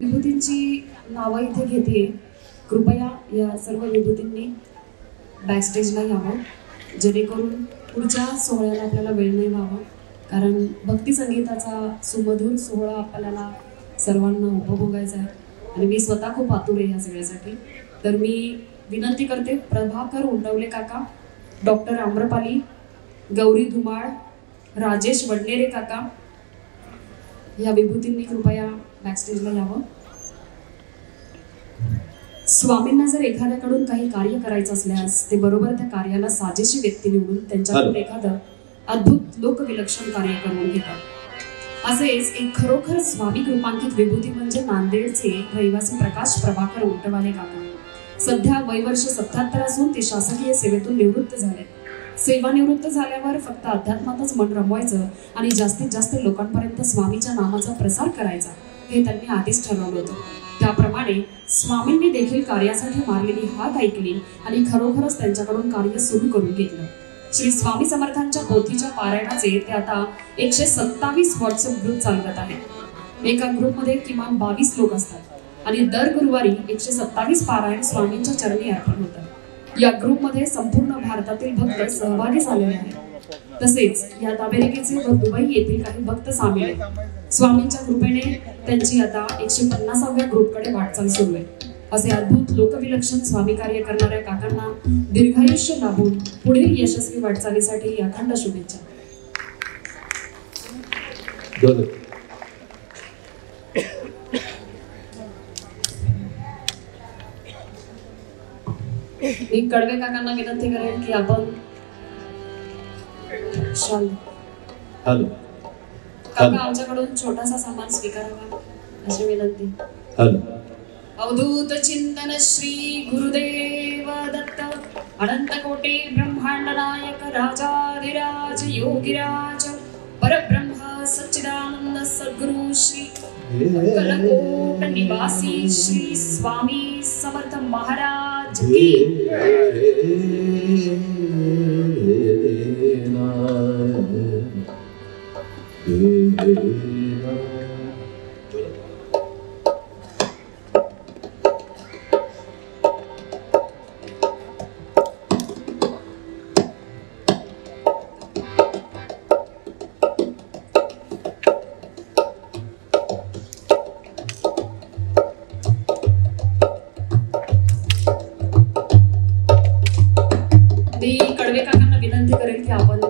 विभूतींची नावं इथे घेते. कृपया या सर्व विभूतींनी बॅकस्टेजला यावं, जेणेकरून पुढच्या सोहळ्याला आपल्याला वेळ नाही व्हावा. कारण भक्ती संगीताचा सुमधुर सोहळा आपल्याला सर्वांना उपभोगायचा आहे आणि मी स्वतः खूप आतुर आहे या सगळ्यासाठी. तर मी विनंती करते, प्रभाकर उंडवले काका, डॉक्टर आम्रपाली, गौरी धुमाळ, राजेश वडनेरे काका या विभूतींनी कृपया बॅकस्टेजला यावं. स्वामींना जर एखाद्याकडून काही कार्य करायचं असल्यास ते बरोबर त्या कार्याला साजेशी व्यक्ती निवडून त्यांच्याकडून एखादं अद्भुत लोकविलक्षण कार्य करून घेतात. असेच एक खरोखर स्वामी कृपांकित विभूती म्हणजे नांदेडचे रहिवासी प्रकाश प्रभाकर उंटवाले काका. सध्या वयवर्ष 77 असून ते शासकीय सेवेतून निवृत्त झाले. सेवानिवृत्त झाल्यावर फक्त अध्यात्मातच मन रमवायचं आणि जास्तीत जास्त लोकांपर्यंत स्वामीच्या नामाचा प्रसार करायचा हे त्यांनी आधीच ठरवलं होतं. त्याप्रमाणे स्वामींनी देखील कार्यासाठी मारलेली हाक ऐकली आणि खरोखरच त्यांच्याकडून कार्य सुरू करून घेतलं. श्री स्वामी समर्थांच्या पोथीच्या पारायणाचे ते आता 127 व्हॉट्सअप ग्रुप चालवत आहेत. एका ग्रुपमध्ये किमान 22 लोक असतात आणि दर गुरुवारी 127 पारायण स्वामींच्या चरणी अर्पण होतात. या ग्रुपमध्ये संपूर्ण भारतातील भक्त सहभागी झालेले आहेत. तसेच यात अमेरिकेचे व दुबई येथील काही भक्त सामील आहेत. स्वामींच्या कृपेने त्यांची आता 150व्या ग्रुपकडे वाटचाल सुरू आहे. असे अद्भुत लोकविलक्षण स्वामी कार्य करणाऱ्या काकांना दीर्घायुष्य लाभून पुढील यशस्वी वाटचालीसाठी अखंड शुभेच्छा. मी कडवे काकांना विनंती करेन की आपण काका आमच्याकडून छोटासा सामान स्वीकारावा अशी विनंती. अवधूत चिंतन श्री गुरुदेव दत्त अनंत कोटी ब्रह्मांड नायक राजाधिराज योगिराज परब्रह्म सच्चिदानंद सद्गुरु श्री कलकोट निवासी श्री स्वामी समर्थ महाराज की. मी कडवे काकांना विनंती करेन की आपण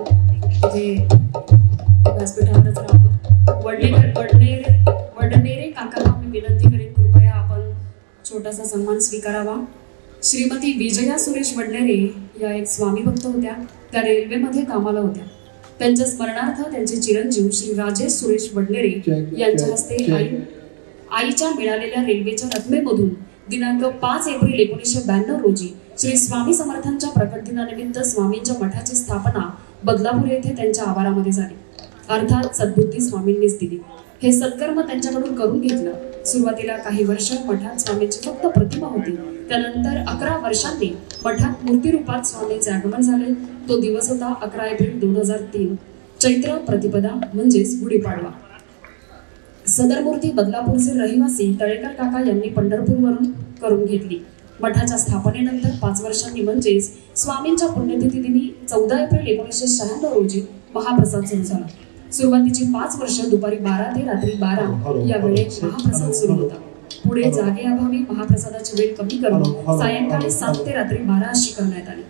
इथे व्यासपीठावरच राहावं. वडनेरे काकांना मी विनंती करेन कृपया आपण छोटासा सन्मान स्वीकारावा. श्रीमती विजया सुरेश वडनेरे या एक स्वामी भक्त होत्या. त्या रेल्वेमध्ये कामाला होत्या. त्यांच्या स्मरणार्थ त्यांचे चिरंजीव श्री राजेश सुरेश वडनेरे यांच्या हस्ते आईच्या मिळालेल्या रेल्वेच्या रकमेमधून दिनांक 5 एप्रिल 1992 रोजी श्री स्वामी समर्थांच्या प्रकट दिनानिमित्त स्वामींच्या मठाची स्थापना बदलापूर येथे त्यांच्या आवारामध्ये झाली. अर्थात सद्बुद्धी स्वामींनीच दिली. हे सत्कर्म त्यांच्याकडून करून घेतलं. सुरुवातीला काही वर्ष मठात स्वामींची फक्त प्रतिमा होती. त्यानंतर 11 वर्षांनी मठात मूर्ती रूपात स्वामींचे आगमन झाले. तो दिवस होता 11 एप्रिल 2003 चैत्र प्रतिपदा म्हणजेच गुढीपाडवा. सदर मूर्ती बदलापूरचे रहिवासी तळेकर काका यांनी पंढरपूरवरून करून घेतली. मठाच्या स्थापनेनंतर 5 वर्षांनी म्हणजेच स्वामींच्या पुण्यतिथी दिनी 14 एप्रिल 1996 रोजी महाप्रसाद सुरू झाला. सुरुवातीची 5 वर्ष दुपारी 12 ते रात्री 12 या वेळेत महाप्रसाद सुरू होता. पुढे जागेअभावी महाप्रसादाची वेळ कमी करून सायंकाळी 7 ते रात्री 12 अशी करण्यात आली.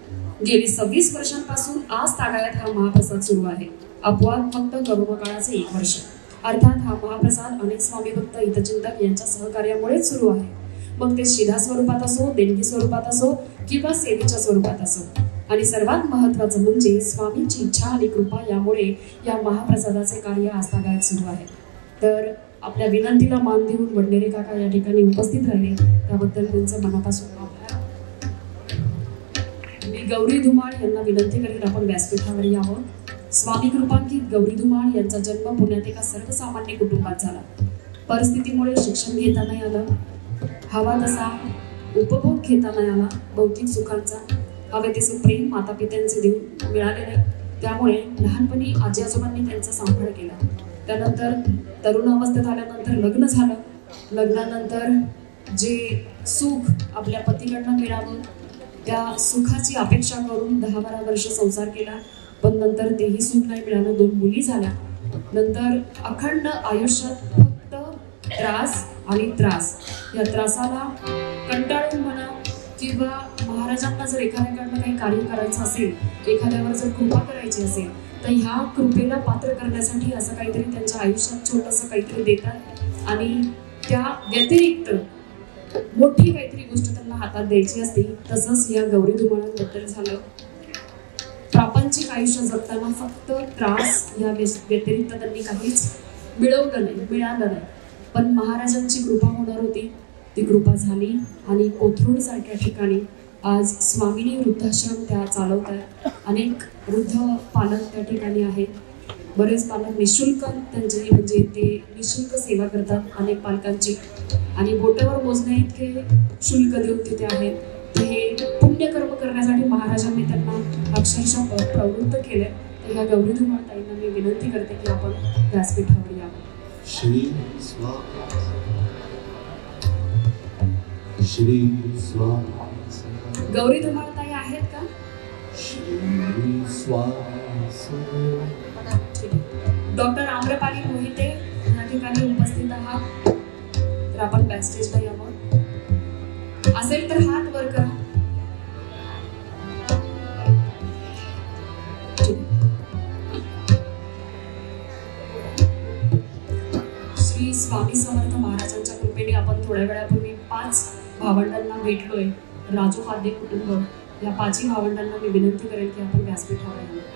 गेली 26 वर्षांपासून आज तागायत हा महाप्रसाद सुरू आहे. अपवाद फक्त करोना काळाचे 1 वर्ष. अर्थात हा महाप्रसाद अनेक स्वामी भक्त हितचिंतक यांच्या सहकार्यामुळेच सुरू आहे. मग ते शिधा स्वरूपात असो, देणगी स्वरूपात असो किंवा सेवेच्या स्वरूपात असो. आणि सर्वात महत्त्वाचं म्हणजे स्वामींची इच्छा आणि कृपा यामुळे या महाप्रसादाचे कार्य आजतागायत सुरू आहे. तर आपल्या विनंतीला मान देऊन वडनेरे काका या ठिकाणी उपस्थित राहिले त्याबद्दल त्यांचं मनापासून आभार. मी गौरी धुमाळ यांना विनंती करेन आपण व्यासपीठावर यावं. स्वामी कृपांकित गौरी धुमाळ यांचा जन्म पुण्यात एका सर्वसामान्य कुटुंबात झाला. परिस्थितीमुळे शिक्षण घेता नाही आलं. हवा तसा उपभोग घेता नाही आला. भौतिक सुखांचा हवे तसे प्रेम माता पित्यांचे देऊन मिळाले नाही. त्यामुळे लहानपणी आजी आजोबांनी त्यांचा सांभाळ केला. त्यानंतर तरुण अवस्थेत आल्यानंतर लग्न झालं लग्नानंतर जे सुख आपल्या पतीकडनं मिळावं त्या सुखाची अपेक्षा करून 10-12 वर्ष संसार केला, पण नंतर तेही सुख नाही मिळालं. 2 मुली झाल्या. नंतर अखंड आयुष्यात फक्त त्रास आणि त्रास. या त्रासाला कंटाळून म्हणा किंवा महाराजांना जर एखाद्याकडनं काही कार्य करायचं असेल, एखाद्यावर जर कृपा करायची असेल, तर ह्या कृपेला पात्र करण्यासाठी असं काहीतरी त्यांच्या आयुष्यात छोटंसं काहीतरी देतात आणि त्या व्यतिरिक्त मोठी काहीतरी गोष्ट त्यांना हातात द्यायची असते. तसंच या गौरी धुमाळांबद्दल झालं. प्रापंचिक आयुष्य जगताना फक्त त्रास या व्यतिरिक्त त्यांनी काहीच मिळालं नाही. पण महाराजांची कृपा होणार होती, ती कृपा झाली आणि कोथरूड सारख्या ठिकाणी आज स्वामिनी वृद्धाश्रम त्या चालवत आहेत. अनेक वृद्ध पालक त्या ठिकाणी आहेत. बरेच पालक निशुल्क त्यांचे म्हणजे ते निशुल्क सेवा करतात अनेक पालकांची आणि बोटावर मोजण्या इतके शुल्क देऊन तिथे आहेत. तर हे पुण्यकर्म करण्यासाठी महाराजांनी त्यांना अक्षरशः प्रवृत्त केले. तर ह्या गौरी धुमाळ ताईंना मी विनंती करते की आपण व्यासपीठावर यावं. श्री गौरी धुमाळ ताई आहेत का? डॉक्टर आम्रपाली मोहिते या ठिकाणी उपस्थित आहात, तर आपण बॅकस्टेजला यावं. असेल तर हात वर करा. श्री स्वामी समर्थ महाराजांच्या कृपेने आपण थोड्या वेळापूर्वी 5 भावंडांना भेटलोय. राजोपाध्ये कुटुंब या 5ही भावंडांना मी विनंती करेन की आपण व्यासपीठावर यावं.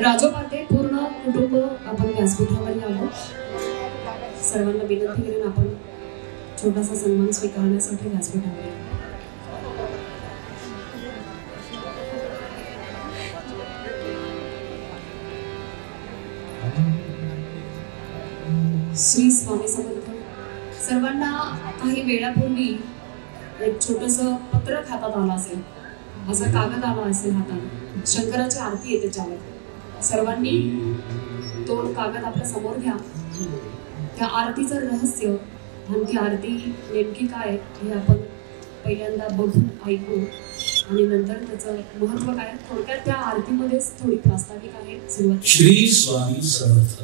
राजोपाध्ये पूर्ण कुटुंब आपण व्यासपीठावर यावं. सर्वांना विनंती करेन आपण छोटासा सन्मान स्वीकारण्यासाठी व्यासपीठावर यावं. श्री स्वामी समर्थ. सर्वांना काही वेळापूर्वी एक छोटंसं पत्रक हातात आलं असेल, असा कागद आला असेल हातात. शंकराची आरती आहे त्याच्यावर. सर्वांनी तो कागद आपल्या समोर घ्या. त्या आरतीचं रहस्य आणि ती आरती नेमकी काय हे आपण पहिल्यांदा बघू, ऐकू आणि नंतर त्याचं महत्व काय. थोडक्यात त्या आरतीमध्येच थोडी प्रास्ताविक आहे. सुरुवात. श्री स्वामी समर्थ.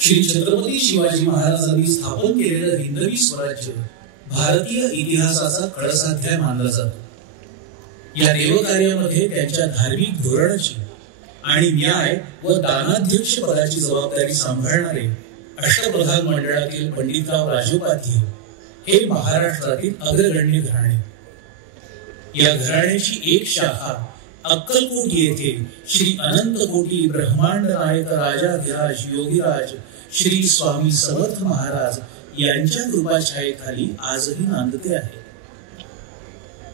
श्री छत्रपती शिवाजी महाराजांनी स्थापन केलेलं हिंदवी स्वराज्य भारतीय इतिहासाचा कळसाध्याय मानला जातो. या देवकार्यामध्ये त्यांच्या धार्मिक धोरणाची आणि न्याय व दानाध्यक्ष पदाची जबाबदारी सांभाळणारे अष्टप्रधान मंडळातील पंडितराव राजोपाध्ये हे महाराष्ट्रातील अग्रगण्य घराणे. या घराण्याची एक शाखा अक्कलकोट येथे श्री अनंत कोटी ब्रह्मांड नायक राजाधिराज योगीराज श्री स्वामी समर्थ महाराज यांच्या कृपाछायेखाली आजही नांदते आहे.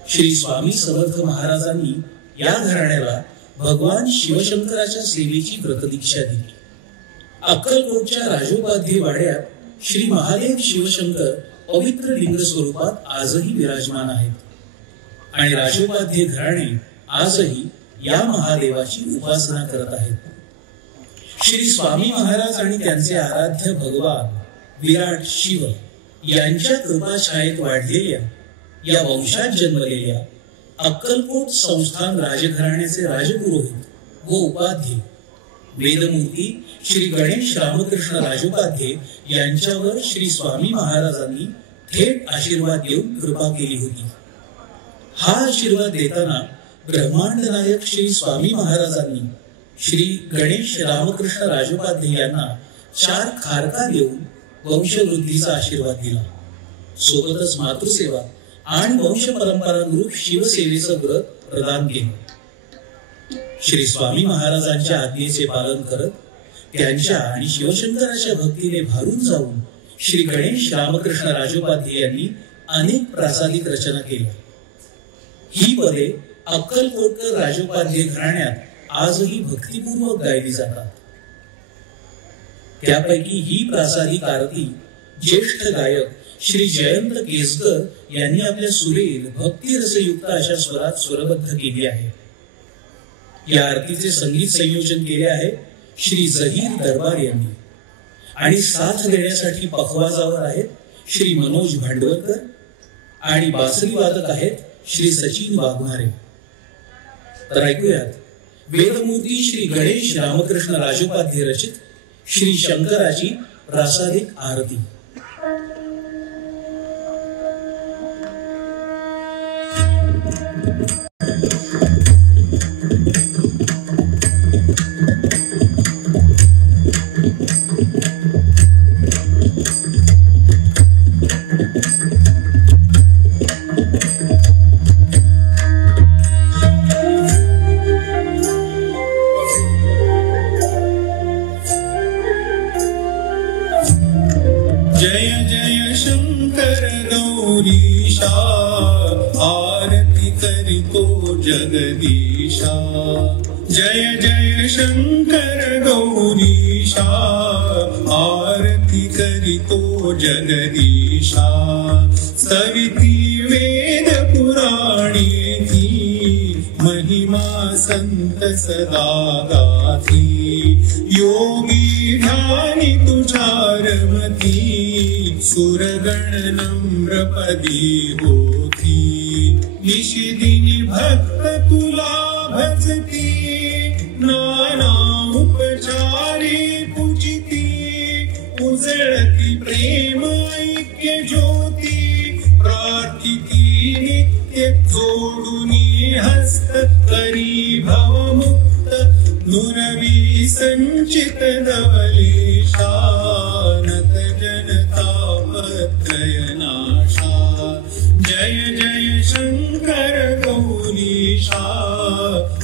श्री स्वामी समर्थ महाराजांनी या घराण्याला भगवान शिवशंकराच्या सेवेची व्रतदीक्षा दिली. अक्कलकोटच्या राजोपाध्ये वाड्यात श्री महादेव शिवशंकर पवित्र लिंग स्वरूपात आजही विराजमान आहेत आणि राजोपाध्ये घराणे आजही या महादेवाची उपासना करत आहेत. श्री स्वामी महाराज आणि त्यांचे आराध्य भगवान विराट शिव यांच्या कृपाछायेत वाढलेल्या या वंशात जन्मलेल्या अक्कलकोट संस्थान राजघराण्याचे राजपुरोहित व उपाध्ये वेदमूर्ती श्री गणेश रामकृष्ण राजोपाध्ये यांच्यावर श्री स्वामी महाराजांनी थेट आशीर्वाद देऊन कृपा केली होती. हा आशीर्वाद देताना ब्रह्मांड नायक श्री स्वामी महाराजांनी श्री गणेश रामकृष्ण राजोपाध्ये यांना 4 खारका देऊन वंशवृद्धीचा आशीर्वाद दिला. सोबतच मातृसेवा आणि वंश परंपरानुरूप शिवसेवेचं व्रत प्रदान केलं. श्री स्वामी महाराजांच्या आज्ञेचे पालन करत त्यांच्या आणि शिवशंकराच्या भक्तीने भारून जाऊन श्री गणेश रामकृष्ण राजोपाध्ये यांनी अनेक प्रासादिक रचना केल्या. ही पदे अक्कलकोटकर राजोपाध्ये घराण्यात आजही भक्तिपूर्वक गायली जातात. त्यापैकी ही प्रासादिक आरती ज्येष्ठ गायक श्री जयंत केसकर यांनी आपल्या सुरेल भक्तिरसयुक्त अशा स्वरात स्वरबद्ध केली आहे. या आरतीचे संगीत संयोजन केले आहे श्री जहीर दरबार यांनी आणि साथ देण्यासाठी पखवाजावर आहेत श्री मनोज भांडवलकर आणि बासरी वादक आहेत श्री सचिन वाघमारे. तर ऐकूयात वेदमूर्ती श्री गणेश रामकृष्ण राजोपाध्याय रचित श्री शंकराची प्रासादिक आरती. जय जय शंकर गौरीशा आरती करितो जगदीशा. जय जय शंकर गौरीशा आरती करितो जगदीशा. सविती वेद पुराणी महिमा संत सदा गाथी. योगी ध्यानी तुझारमती सुरगण नम्रपदी होती. निशिदिनी भक्त तुला भजती नाना उपचारी पूजिती. उजळती प्रेम ऐक्य ज्योती प्रार्थिती नित्य जोडुनी हस्त करी भवमुक्त. नुरवी संचित धवलेशा नत जनतापत्रय नाशा. जय जय शंकर गौरीशा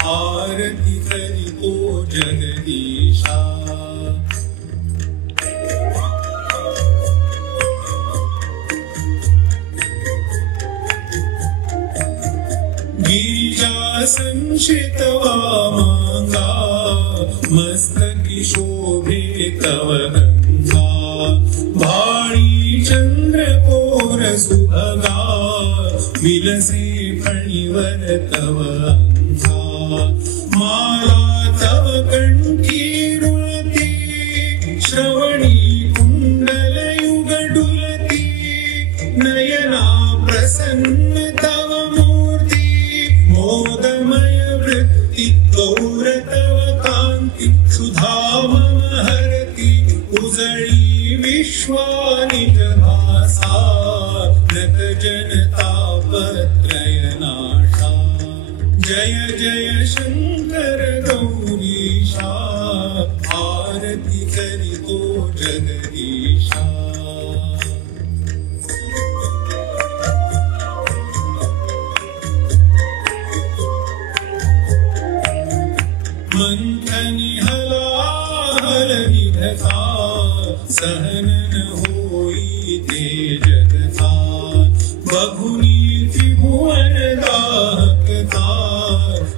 आरती करितो जगदीशा. गिरिजा संशित वामांगा मस्तकी शोभे तव गंगा. भाळी चंद्रकोर सुभगा विलसे फणीवर तव अंगा. माला तव कंठी रुळती श्रवणी कुंडल युग डुलती. नयना प्रसन्न तव मोदमय वृत्ति गौरतव कांति. क्षुधा मम हरति उजळी विश्वानिज भासा. नत जनतापत्रय नाशा. जय जय शंकर गौरीशा आरती करितो जगदीशा. मंथनी हलाहल निधता सहनन होई ते जगता. बघुनी त्रिभुवन दाहकता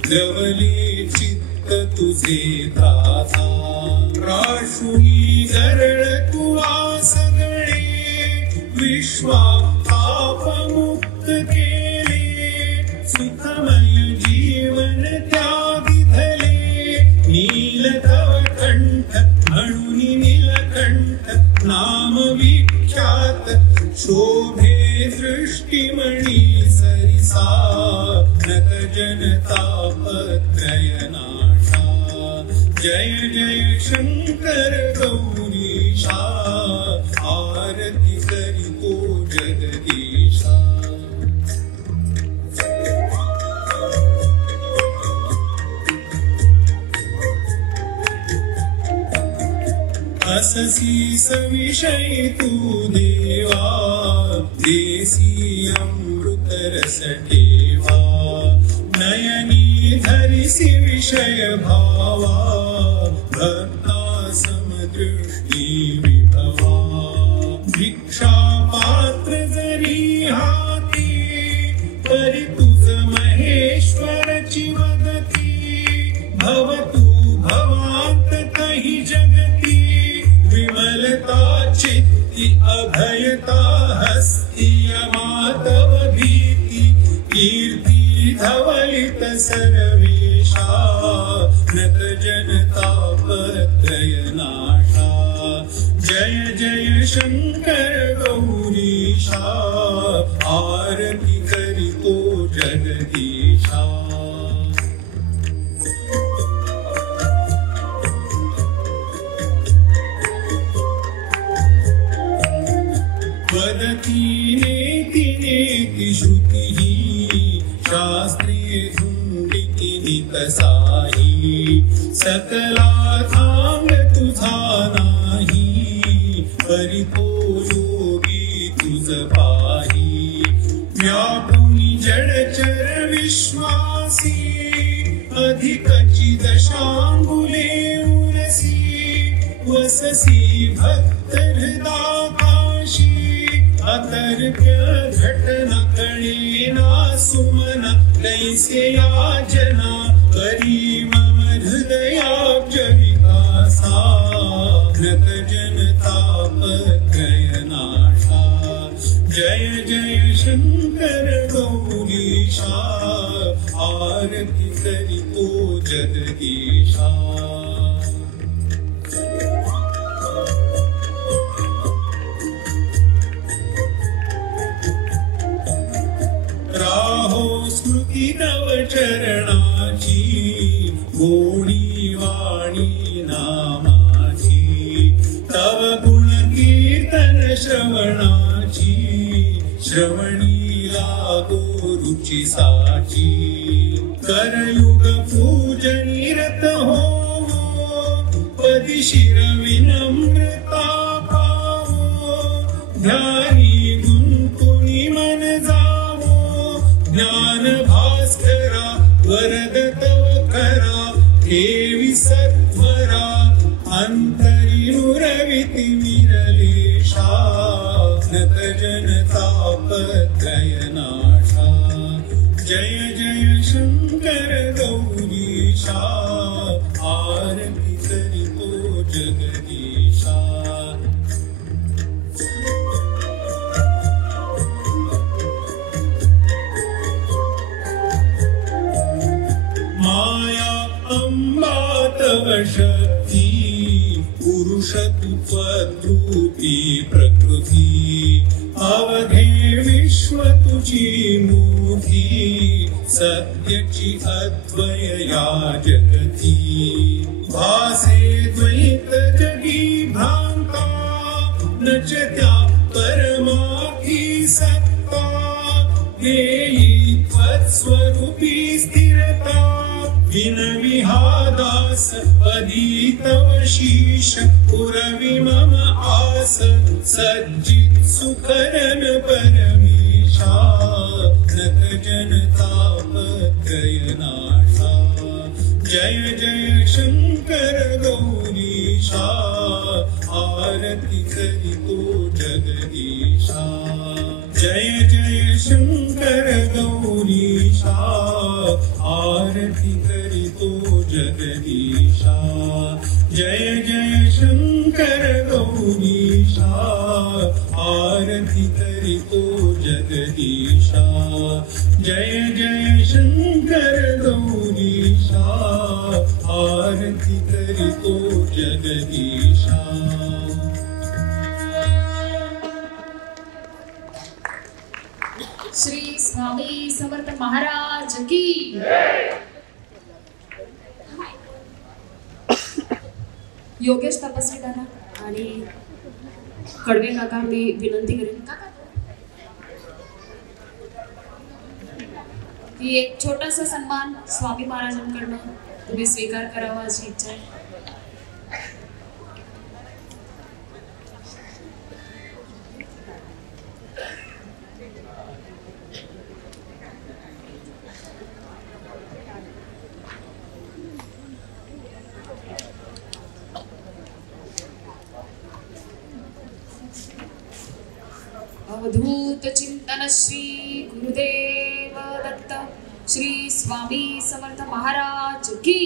द्रवले चित्त तुझे दाता. राशुनी गरळ तुवा सगळे विश्वा पापमुक्त केले. सुखमय जीवन त्यागी धले. नील तव कंठ म्हणून नीलकंठ नाम विख्यात. शोभे दृष्टिमणी सरिसा नत जनतापत्रय नाशा. जय जय शंकर गौरीशा आरती करितो जगदीशा. अससी सविषय तू देवा देसी अमृत रस ठेवा. नयनी धरिसी विषय भावा भक्ता समदृष्टी विभवा. भिक्षा पात्र जरी हाती तरी तुझ महेश्वरची वदती. भवती स्तुति अभयता हस्तियमातव भीति कीर्ति धवलित सर्वेशा नत जनतापत्रयनाशा जय जय शंकर गौरीशा आरती करितो जगदीशा वदति नेति नेति श्रुतिः शास्त्रे धुंडिति नितसाही सकलार्थांग तुझा नाही परितो योगी तुझ पाही व्यापुनी जडचर विश्वासी अधिकची दशांगुले उरसी वससी भक्त हृदाकाशी अतर्क्य घटना कळेना सुमना कैसे याचना करी मम हृदयाब्ज विकासा नत जनतापत्रयनाशा जय जय शंकर गौरीशा आरती करितो जगदीशा राहो स्मृती नव चरणाची गोडी वाणी नामाची तव गुण कीर्तन श्रवणाची श्रवणी लागो रुची साची करयुग पूजनी रत हो पदी शिर विनम्रता पावो ध्यानी गुंतुनी मन जावो ज्ञान भास्करा वरद तव करा देवी सत्वरा अंतरी नुरविति विरलेशा नत जनतापत्रयनाशा जय जय शंकर गौरीशा आरती करितो जगदीशा माया अंबा तव शक्ती पुरुष त्वद्रूपी प्रकृती अवघे विश्व तुझी मूर्ती सत्यची अद्वय या जगती भासे द्वैत जगी भ्रांता नच त्या परमार्थी सत्ता देही त्वत्स्वरूपी स्थिरता विनविहादास अधीतव शीश पुरवि मम आस सज्जित सुखरन परमेशा नत जनतापत्रयनाशा जय जय शंकर गौरीशा आरती करितो जगदीशा जय जय शंकर गौरीशा आरती करितो जगदीशा जय जय शंकर गौरीशा आरती करितो जगदीशा जय जय शंकर गौरीशा आरती करितो जगदीशा श्री स्वामी समर्थ महाराज की योगेश तपस्वी दादा आणि कडवे काका मी विनंती करेन की एक छोटासा सन्मान स्वामी महाराजांकडनं तुम्ही स्वीकार करावा अशी इच्छा आहे. अवधूत चिंतन श्री गुरुदेव दत्त श्री स्वामी समर्थ महाराज की.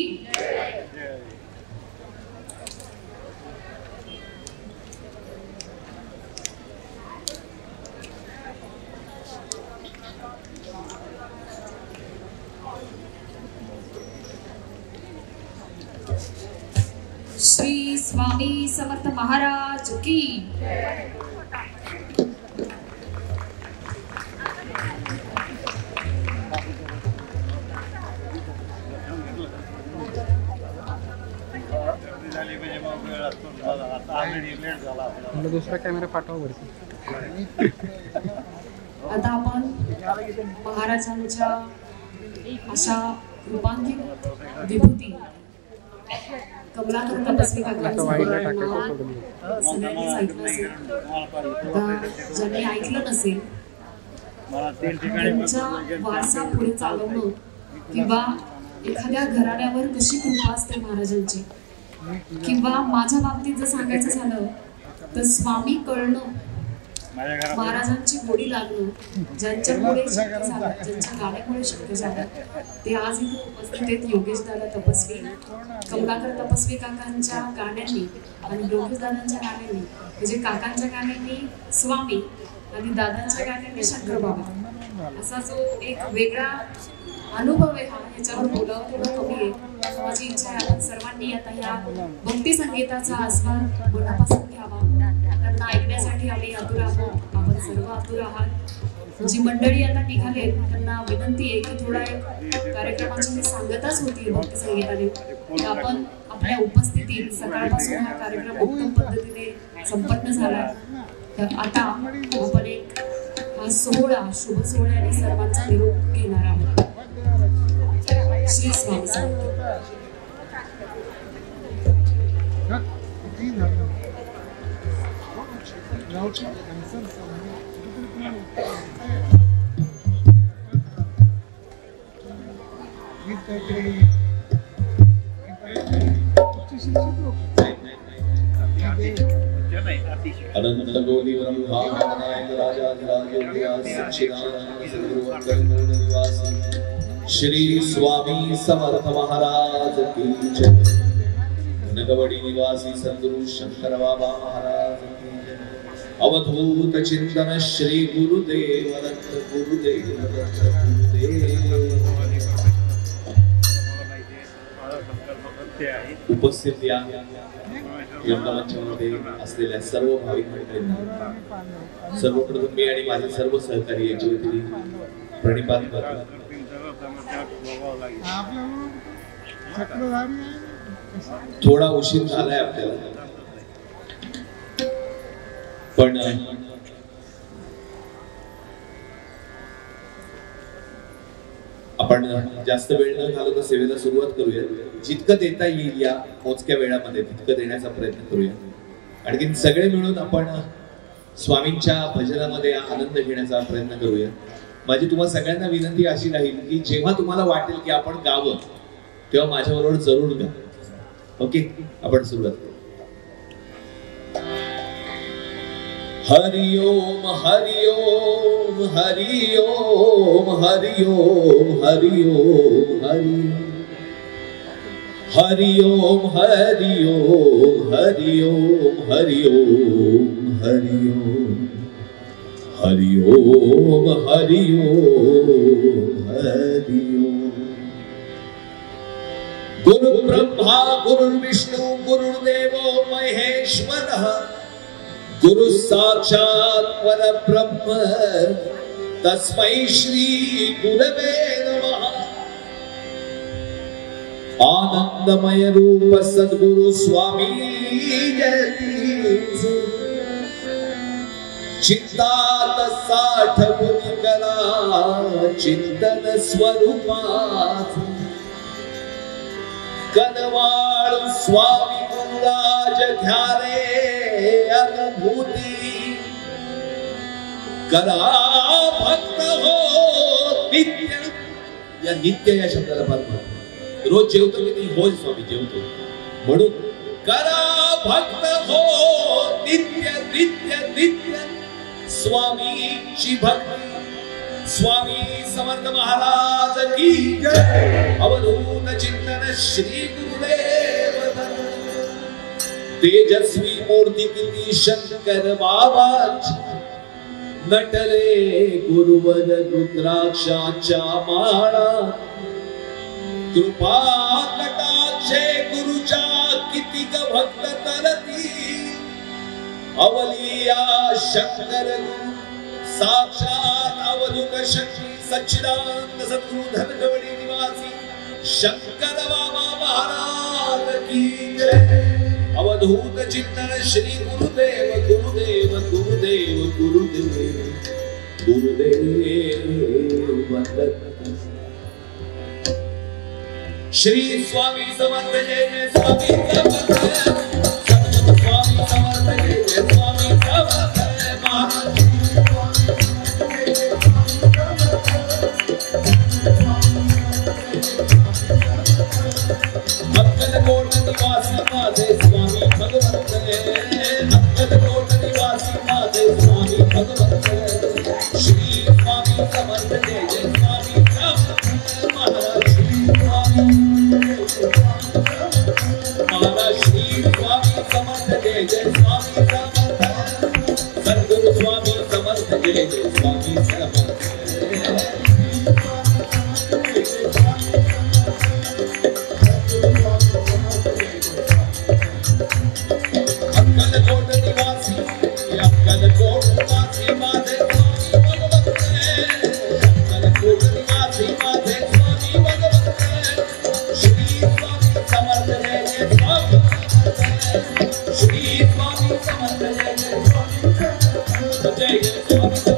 स्वामी समर्थ महाराज की. दुसरा कॅमेरा पाठवा वरती. आता आपण महाराजांच्या अशा रूपांकित विभूती कमलाकर तपस्वी काकांचं नाव सगळ्यांनीच ऐकलं असेल. आता ज्यांनी ऐकलं नसेल त्यांचा वारसा पुढे चालवणं किंवा एखाद्या घराण्यावर कशी कृपा असते महाराजांची, किंवा माझ्या बाबतीत जर सांगायचं झालं तर स्वामी कळणं, महाराजांची गोडी लागणं, ज्यांच्यामुळे शक्य झालं, ज्यांच्या गाण्यामुळे शक्य झालं, ते आज इथे उपस्थित आहेत. योगेश दादा तपस्वी, कमलाकर तपस्वी काकांच्या गाण्यांनी आणि योगेश दादांच्या गाण्यांनी, म्हणजे काकांच्या गाण्यांनी स्वामी आणि दादांच्या गाण्यांनी शंकर बाबा, असा जो एक वेगळा अनुभव आहे हा. ह्याच्यावर बोलावं थोडं कमी आहे. माझी इच्छा आहे आपण सर्वांनी आता ह्या भक्ती संगीताचा आस्वाद मनापासून घ्यावा. त्यांना ऐकण्यासाठी आम्ही आतुर आहोत, आपण सर्व आतुर आहात. जी मंडळी आता निघाले त्यांना विनंती आहे की थोडा एक कार्यक्रमाची सांगताच होती भक्ती संगीताने, की आपण आपल्या उपस्थितीत सकाळपासून हा कार्यक्रम उत्तम पद्धतीने संपन्न झाला. तर आता आपण एक हा सोहळा शुभ सोहळ्याने सर्वांचा निरोप घेणार आहोत. श्री स्वामी समर्थ. अनंत कोटि ब्रह्मांड राजाधिराज सच्चिदानंद सद्गुरु अखंड निवासी श्री स्वामी समर्थ महाराज की जय. नगवडी निवासी सद्गुरु शंकर बाबा महाराज की जय. अवधूत चिंतन श्री गुरुदेव दत्त गुरुदेव दत्त गुरुदेव. उपस्थित या यंदामध्ये असलेल्या सर्व भाविक मंडळींना सर्वप्रथम मी आणि माझे सर्व सहकारी याच्या वतीने प्रणिपात करतो. थोडा उशीर झालाय आपल्याला, पण आपण जास्त वेळ न घालवता सेवेला सुरुवात करूया. जितकं देता येईल या मोजक्या वेळामध्ये तितकं देण्याचा प्रयत्न करूया. आणखी सगळे मिळून आपण स्वामींच्या भजनामध्ये आनंद घेण्याचा प्रयत्न करूया. माझी तुम्हा सगळ्यांना विनंती अशी राहील की जेव्हा तुम्हाला वाटेल की आपण गावं तेव्हा माझ्याबरोबर जरूर गा. ओके, आपण सुरुवात करू. हरि ओम हरि ओम हरि ओम हरि ओम हरि ओम हरि हरि ओम हरि ओम हरि ओम हरि ओम हरि ओम हरि ओम हरि ओम हरि ओम. गुरु ब्रह्मा गुरु विष्णु गुरुर्देवो महेश्वरः गुरु साक्षात् परब्रह्म तस्मै श्री गुरवे नमः. आनंदमय रूप सद्गुरु स्वामी जयतीर्थ चित्तात साठवून करा चिंतन स्वरूपात. कनवाळ स्वामी गुरुराज ध्याने अनुभूती करा भक्त हो नित्य. या नित्य या शब्दाला फार महत्व. रोज जेवतो की नाही? होय स्वामी जेवतो. म्हणून करा भक्त हो नित्य नित्य नित्य स्वामीची भक्ती. स्वामी समर्थ महाराज की जय. अवधूत चिंतन श्री गुरुदेव दत्त. तेजस्वी मूर्ती किती शंकर बाबाची नटले गुरुवर रुद्राक्षाच्या माळा. कृपा कटाक्ष जय गुरुच्या किती ग भक्त तरती अवलिया शंकर साक्षात अवधूत शक्ती सच्चिदानंद सद्गुरु धनकवडी निवासी शंकर बाबा महाराज की जय। अवधूत चिंतन श्री गुरुदेव गुरुदेव गुरुदेव गुरुदेव गुरुदेव वंदन। श्री स्वामी समर्थ जय जय स्वामी समर्थ सद्गुरु स्वामी समर्थ जय जय स्वामी समर्थ महाराज अक्कलकोट निवासी माझे स्वामी भगवंत अक्कलकोट निवासी माझे स्वामी भगवंत श्री स्वामी समर्थ जय जय स्वामी समर्थ महाराज श्री स्वामी महाराज श्री स्वामी समर्थ जय जय स्वामी समर्थ सद्गुरु स्वामी समर्थ जय जय स्वामी समर्थ। अक्कलकोट निवासी माझे स्वामी भगवंत अक्कलकोट निवासी माझे स्वामी भगवंत श्री स्वामी समर्थ जय जय स्वामी श्री स्वामी समर्थ जय जय स्वामी जय जय स्वामी समर्थ स्वामी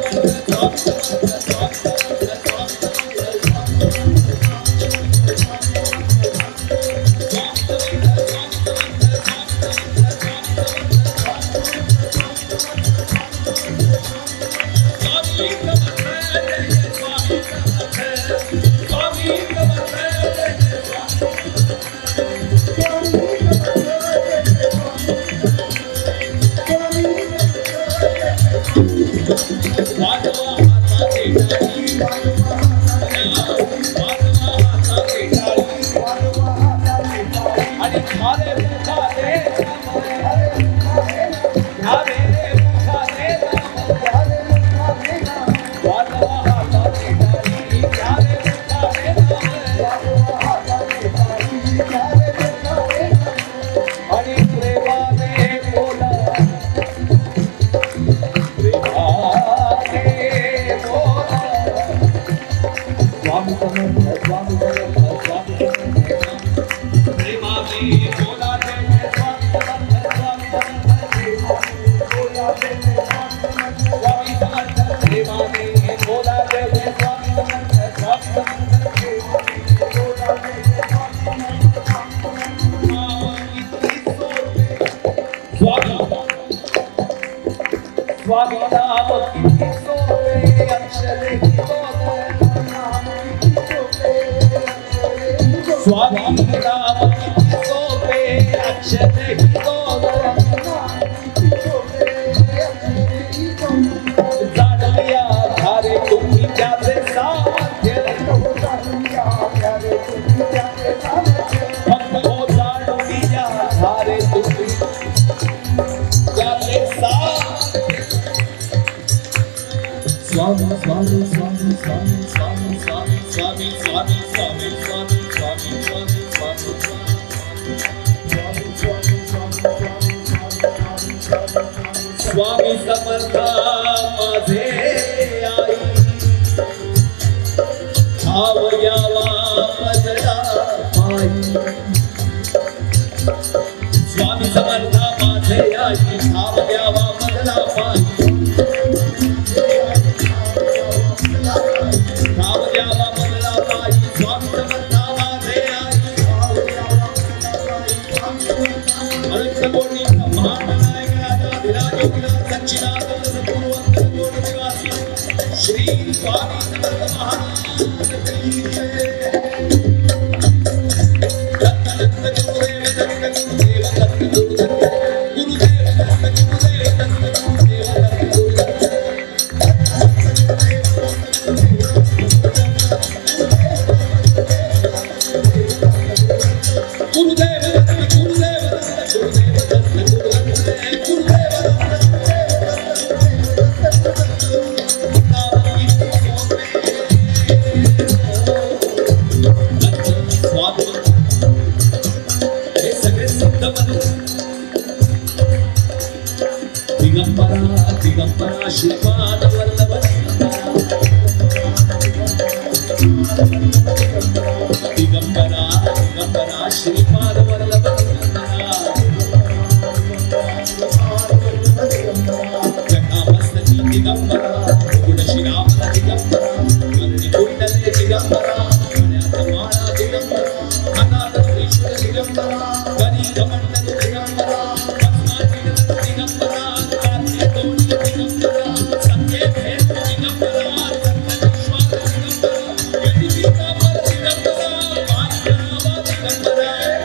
स्वामी समर्थ माझे आई भाव यावा मजला पायी स्वामी समर्थ माझे आई भाव यावा मजला पायी भाव यावा मजला पायी स्वामी समर्थ माझे आई अनंत कोटी ब्रह्मांड नायक राजा विराज सच्चिदानंद सद्गुरु अक्कलकोट निवासी श्री स्वामी समर्थ महाराज की जय। दत्त गुरुदेव दत्त गुरुदेव दत्त गुरुदेव गुरुदेव दत्त गुरुदेव दत्त गुरुदेव दत्त गुरुदेव दत्त गुरुदेव दत्त गुरुदेव दत्त दिगंबरा दिगंबरा श्रीपाद वल्लभ दिगंबरा दिगंबरा श्रीपाद वल्लभ जटामस्तकी दिगंबरा गुणशिरामल दिगंबरा कुंडले दिगंबरा माळा दिगंबरा हातात त्रिशूल दिगंबरा गरी कमंडल दिगंबरा पद्माची दिगंबरा काठी तोडी दिगंबरा संगे भेद दिगंबरा संगमेश्वर दिगंबरा गणिता पर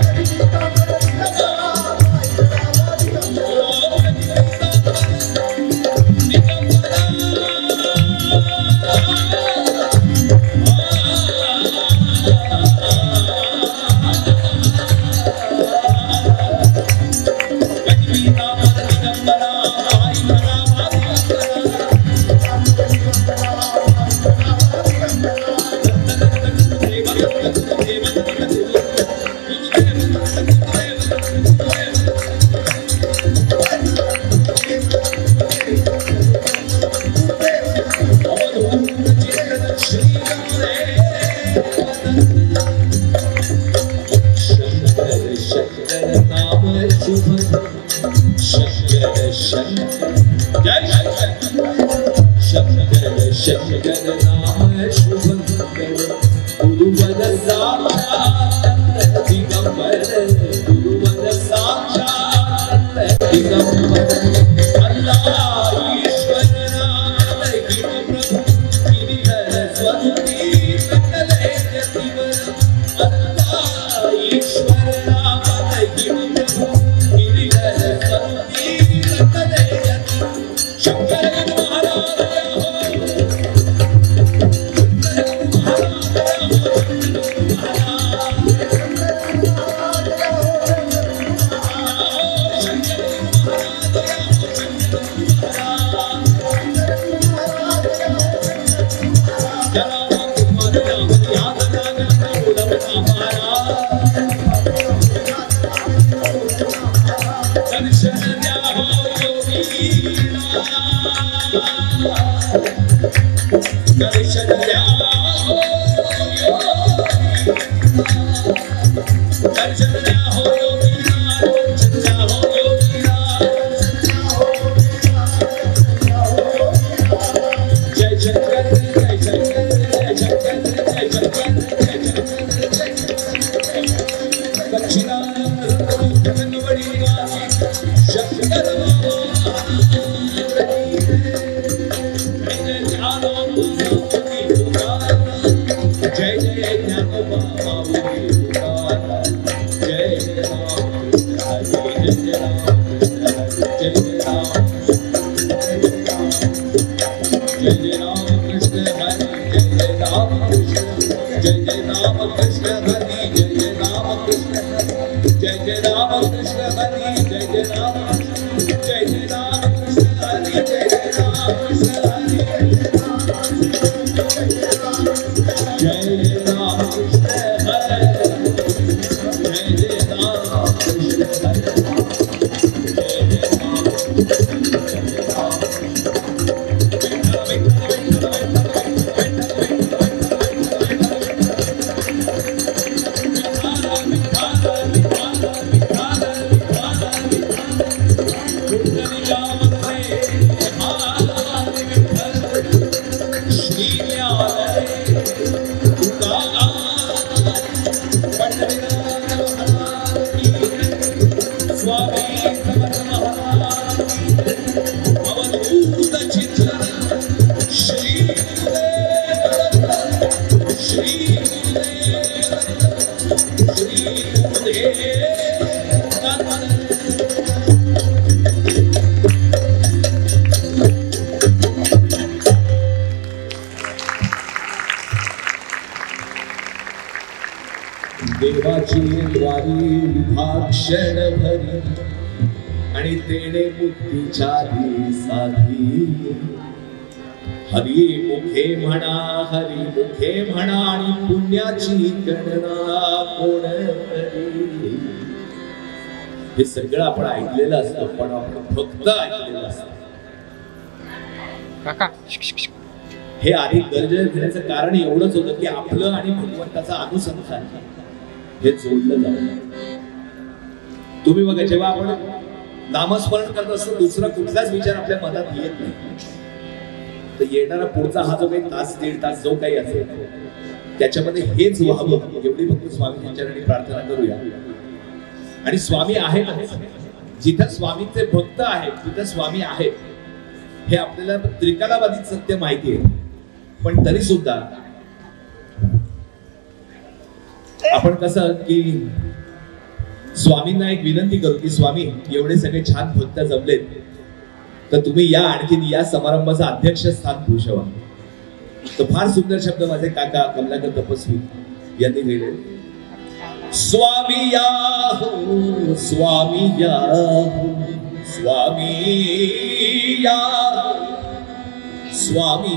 दिगंबरा मानवा दिगंबरा देवाची द्वारी विभाक्षण भरी आणि तेणे बुद्धीच्या साधी हरी मुखे म्हणा आणि पुण्याची गणना कोण करी. हे सगळं आपण ऐकलेलं असतं, पण आपण फक्त ऐकलेलं असतं. काका हे अधिक गरजेचं घेण्याचं कारण एवढंच होतं की आपलं आणि भगवंताचा अनुसंधान हे जोडलं जातं. तुम्ही बघा, जेव्हा आपण नामस्मरण करत असतो दुसरा कुठलाच विचार आपल्या मनात येत नाही. तर येणारा पुढचा हा जो काही तास दीड तास जो काही असेल त्याच्यामध्ये हेच व्हावं एवढी फक्त स्वामी यांच्याकडे प्रार्थना करूया. आणि स्वामी आहेतच, जिथं स्वामींचे भक्त आहेत तिथं स्वामी आहेत हे आपल्याला त्रिकालाबाधित सत्य माहिती आहे. पण तरी सुद्धा आपण कसं की स्वामींना एक विनंती करू की स्वामी एवढे सगळे छान भक्त जमलेत तर तुम्ही या आणखीन या समारंभाचं अध्यक्ष स्थान भूषवा. तर फार सुंदर शब्द माझे काका कमलाकर तपस्वी यांनी लिहिले. स्वामी या हो स्वामी या हो स्वामी या स्वामी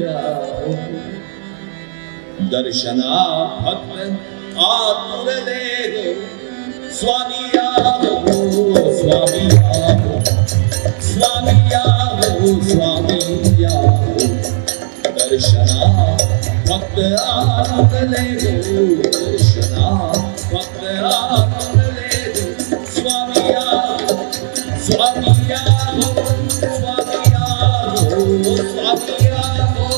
या हो. दर्शना भक्त आतुरले हो स्वामी या हो स्वामी या हो स्वामी या हो स्वामी या हो. दर्शना भक्त आतुरले हो दर्शना भक्त आतुरले हो स्वामी या हो स्वामी या हो स्वामी या हो स्वामी या हो.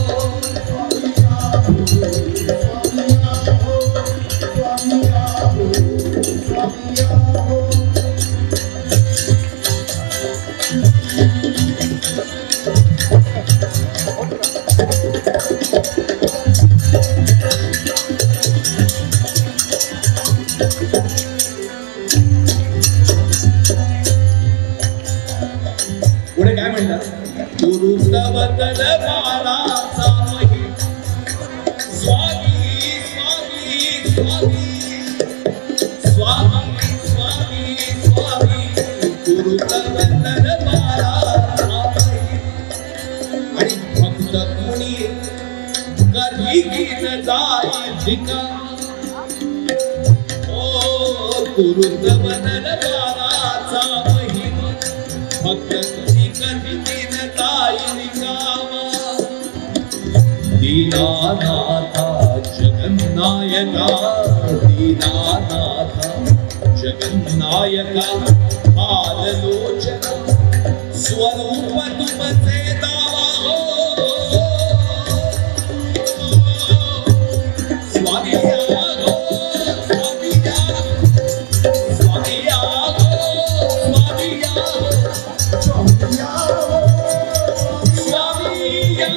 पुढे काय म्हणतात, गुरुतवतल बाळाचा मही स्वामी स्वामी स्वामी स्वामी स्वामी स्वामी गुरुतवतल बाळाचा मही. आणि भक्त कुणी कधी गीत जाई का ओ गुरुतवतल बाळाचा महिमा भक्त कुणी कधी गीत जाई कामा. दीनानाथा जगन्नायका दीनानाथा जगन्नायका हाललोचना स्वरूप तुमचे दावा हो स्वामी या हो स्वामी या स्वामी या हो स्वामी या स्वामी या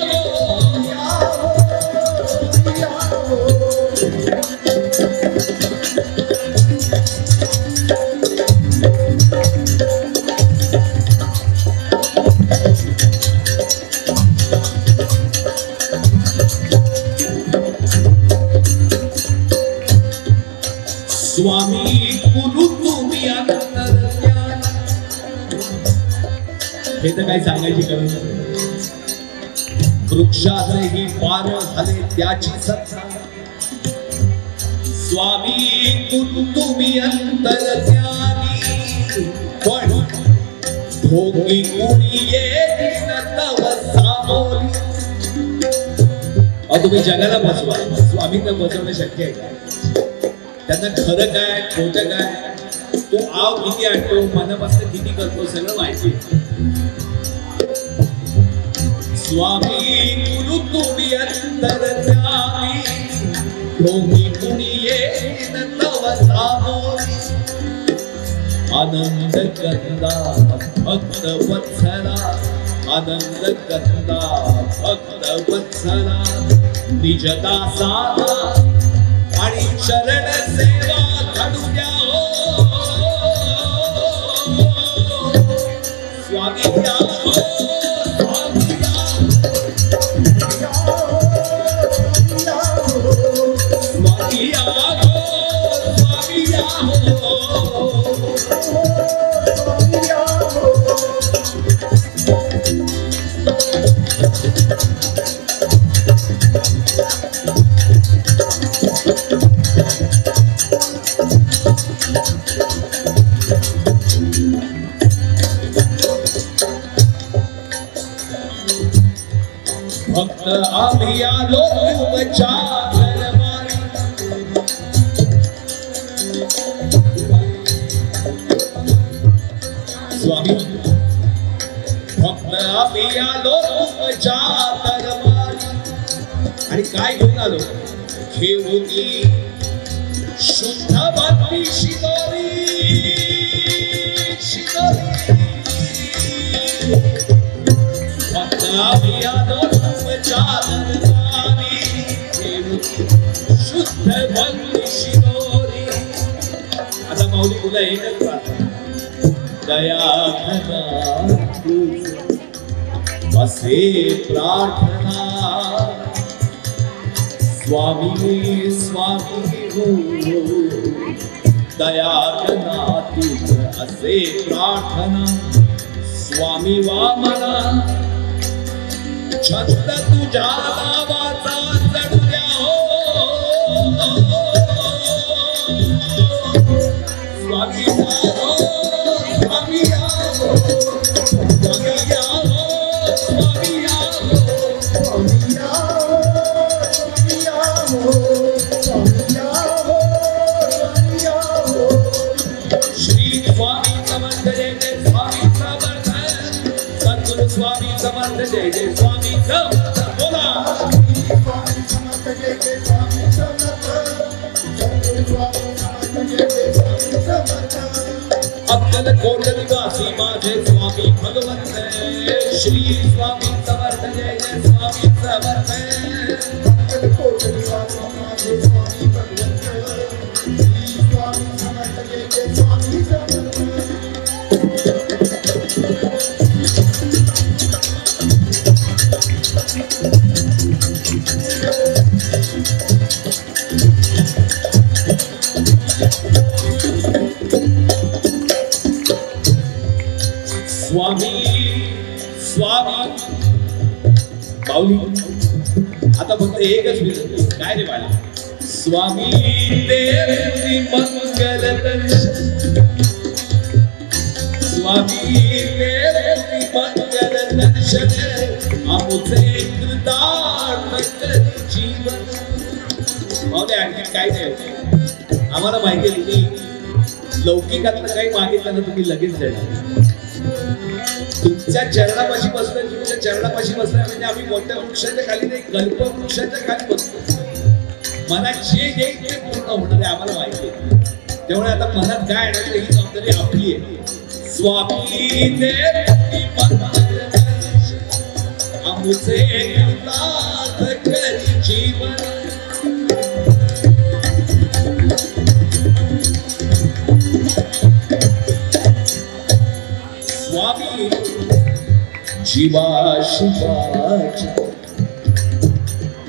स्वामी गुरु तुम्ही अंतर्ज्ञान. हे तर काही सांगायची गरज नाही. वृक्षाचेही पान झाले त्याची सत्ता. स्वामी गुरु तुम्ही अंतर्ज्ञानी पण भोगी कुणी येईन तव सामोरी. तुम्ही जगाला बसवा, स्वामींना बसवणं शक्य आहे का? त्यांना खरं काय खोटं काय, तो आव किती आणतो, मनापासून किती करतो, सगळं माहिती. स्वामी गुरु तुम्ही अंतर्ज्ञानी भोगी कुणी येईन तव सामोरी. आनंद कंदा भक्त वत्सला आनंद कंदा भक्त वत्सला निज दासाला आणि शरण सेवा घडू द्या हो स्वामी या हो स्वामी या स्वामी या हो स्वामी या हो. फक्त आम्ही आलो तुमच्या दरबारी. स्वामी फक्त आम्ही आलो तुमच्या दरबारी. आणि काय घेऊन आलो? घेऊन शुद्ध भक्ती शिदोरी. फक्त आम्ही आलो तुमच्या दरबारी. घेऊन शुद्ध भक्ती शिदोरी. आता माऊली तुला एकच प्रार्थना, दया घना तू असे प्रार्थना. स्वामी स्वामी हो दया घना तूच असे प्रार्थना. स्वामी वामना छंद तुझ्या नावाचा चढूया हो. स्वामी हो स्वामी हो स्वामी हो स्वामी हो. श्री स्वामी समर्थ जय जय स्वामी समर्थ. सद्गुरु स्वामी समर्थ जय जय स्वामी समर्थ. बोला स्वामी समर्थ जय जय स्वामी समर्थ. सद्गुरु स्वामी समर्थ जय जय स्वामी समर्थ. अक्कल कोट निवासी माझे स्वामी भगवंत. श्री स्वामी समर्थ जय जय स्वामी समर्थ. अक्कल कोट निवासी माझे स्वामी भगवंत. श्री स्वामी समर्थ जय जय स्वामी समर्थ. स्वामी स्वामी माऊली आता फक्त एकच विनंती. काय रे बाळा? स्वामी देवी मंगल दर्शन. स्वामी देवी मंगल दर्शन. आमुचे कृतार्थ जीवन. माऊली आणखी काय नाही. आम्हाला माहिती आहे तुम्ही लौकिकातलं काही मागितलं ना तुम्ही लगेच देणार. तुमच्या चरणापाशी बसतोय, तुमच्या चरणापाशी बसतोय म्हणजे आम्ही मोठ्या वृक्षाच्या खाली नाही, कल्प वृक्षाच्या खाली बसतो. मनात जे येईल ते पूर्ण होणार आहे आम्हाला माहिती आहे. त्यामुळे आता मनात काय येणार ही जबाबदारी आपली आहे. स्वामी देवी मंगल आमुचे कृतार्थ करी जीवन. स्वामी जीवा शिवाची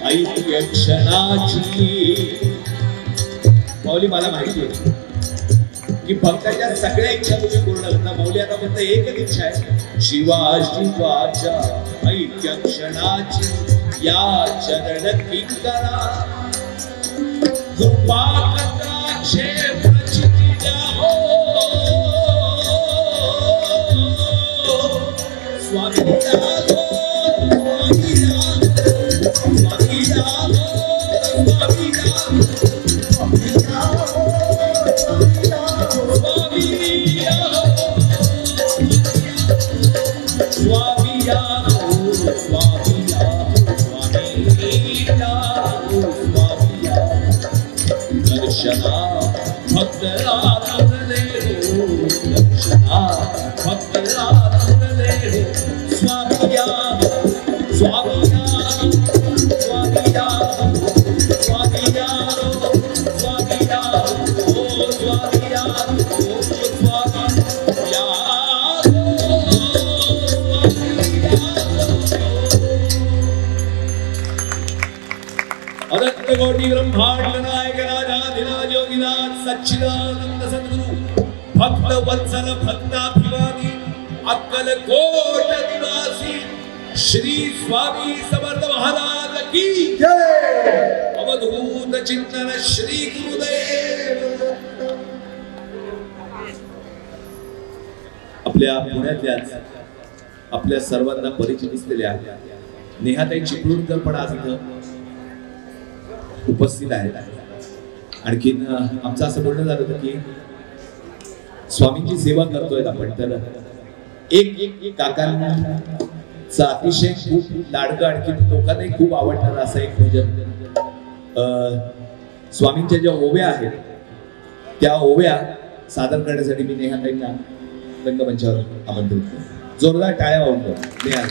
ऐक्य क्षणाची. माऊली मला माहिती आहे की भक्ताच्या सगळ्या इच्छा तुम्ही पूर्ण करता. माऊली आता फक्त एकच इच्छा आहे, शिवा शिवाच्या ऐक्य क्षणाची या चरण किंकरा. कृपा कटाक्षे प्रचिती हो. स्वामी दर्शना भक्त राधुरले हो. दर्शना भक्त राधुरले हो. स्वामिया स्वामिया स्वामिया स्वामिया स्वामिया ओ स्वामिया ओ स्वामिया. अनंत कोटि ब्रह्मांड नायक राजाधिराज योगीनाथ सच्चिदानंद सद्गुरु भक्त वत्सल भक्ताभिमानी अक्कलकोट निवासी श्री स्वामी समर्थ महाराज की जय. अवधूत चिंतन श्री गुरुदेव. आपल्या पुण्यातल्या आपल्या सर्वांना परिचित असलेल्या नेहाताई चिपळूणकर पण आज इथं उपस्थित आहेत. आणखीन आमचं असं बोलणं झालं होतं की स्वामींची सेवा करतोय आपण, तर एक काकांचा अतिशय खूप लाडकं आणखी लोकांनाही खूप आवडणारं असं एक भजन, स्वामींच्या ज्या ओव्या आहेत त्या ओव्या सादर करण्यासाठी मी नेहाताईंना रंगमंचावर आमंत्रित करतो. जोरदार टाळ्या वाजवून नेहा.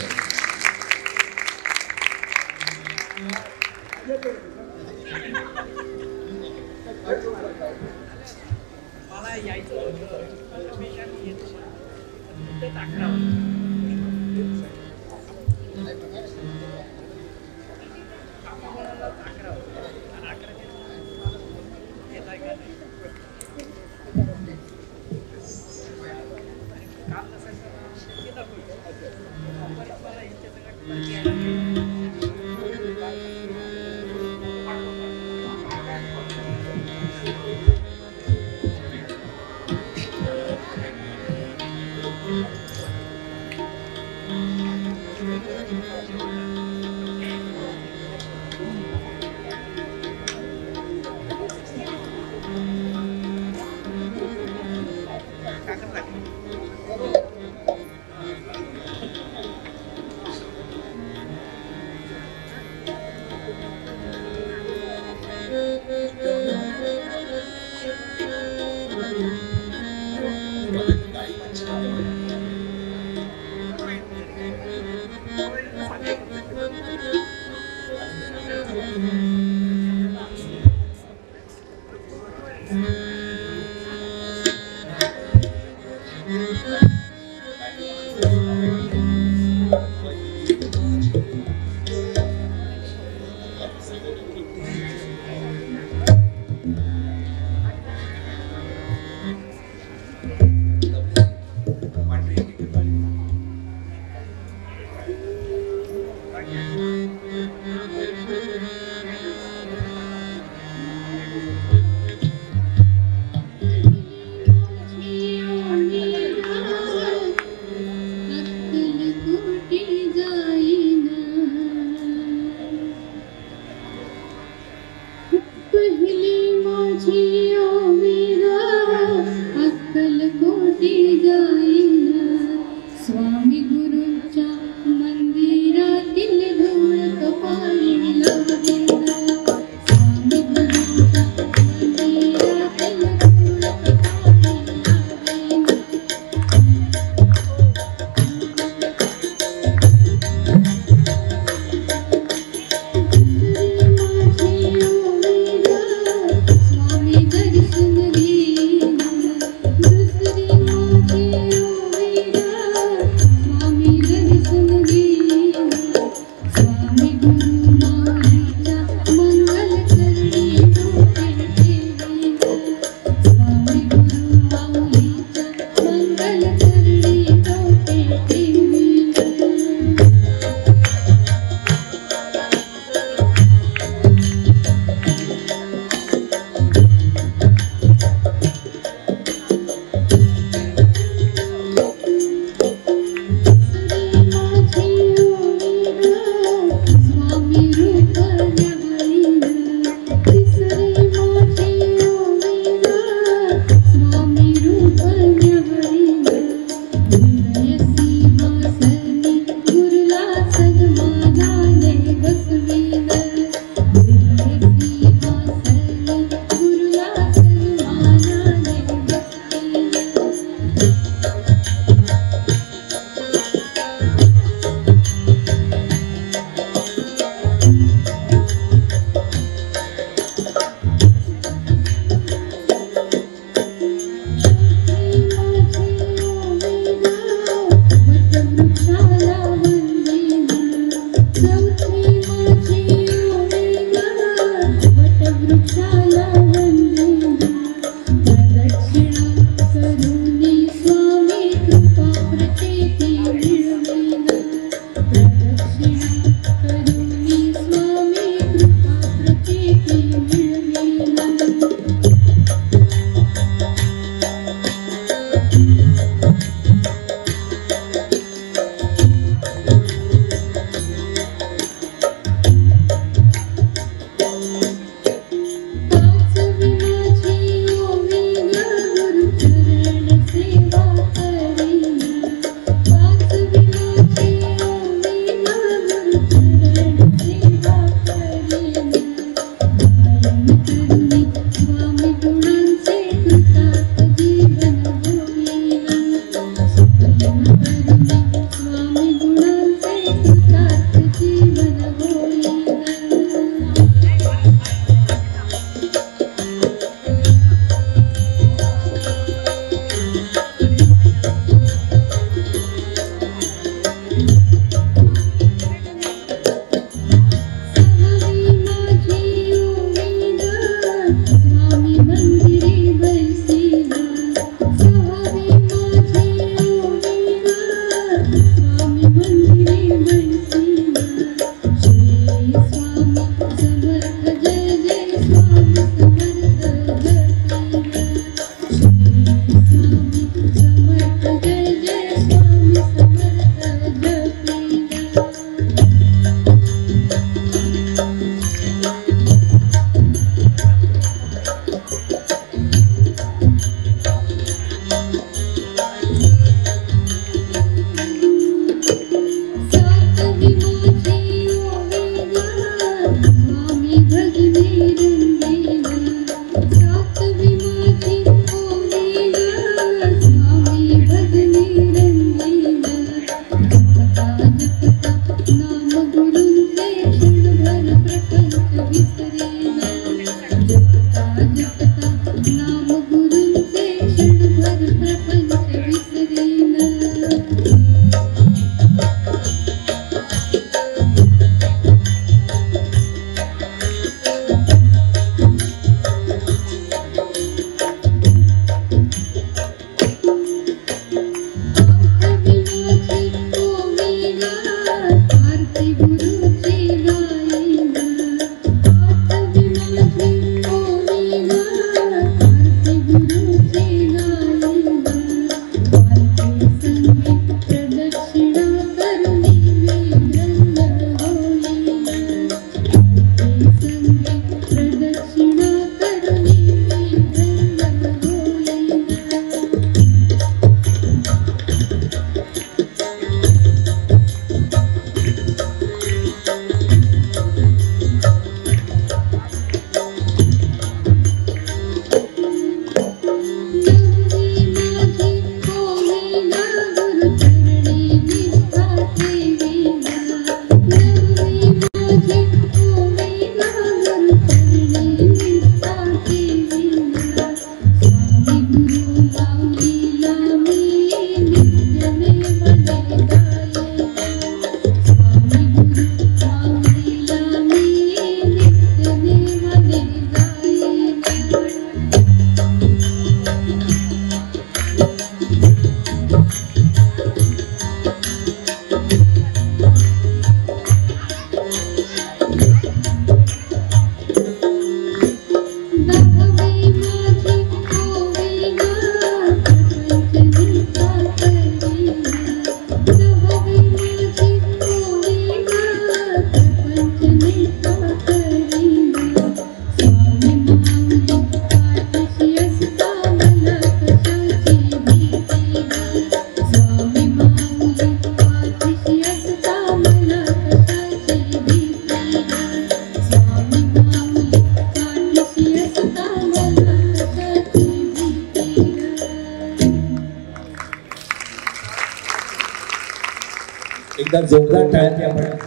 एकदा जोरदार टाळ्या आपण.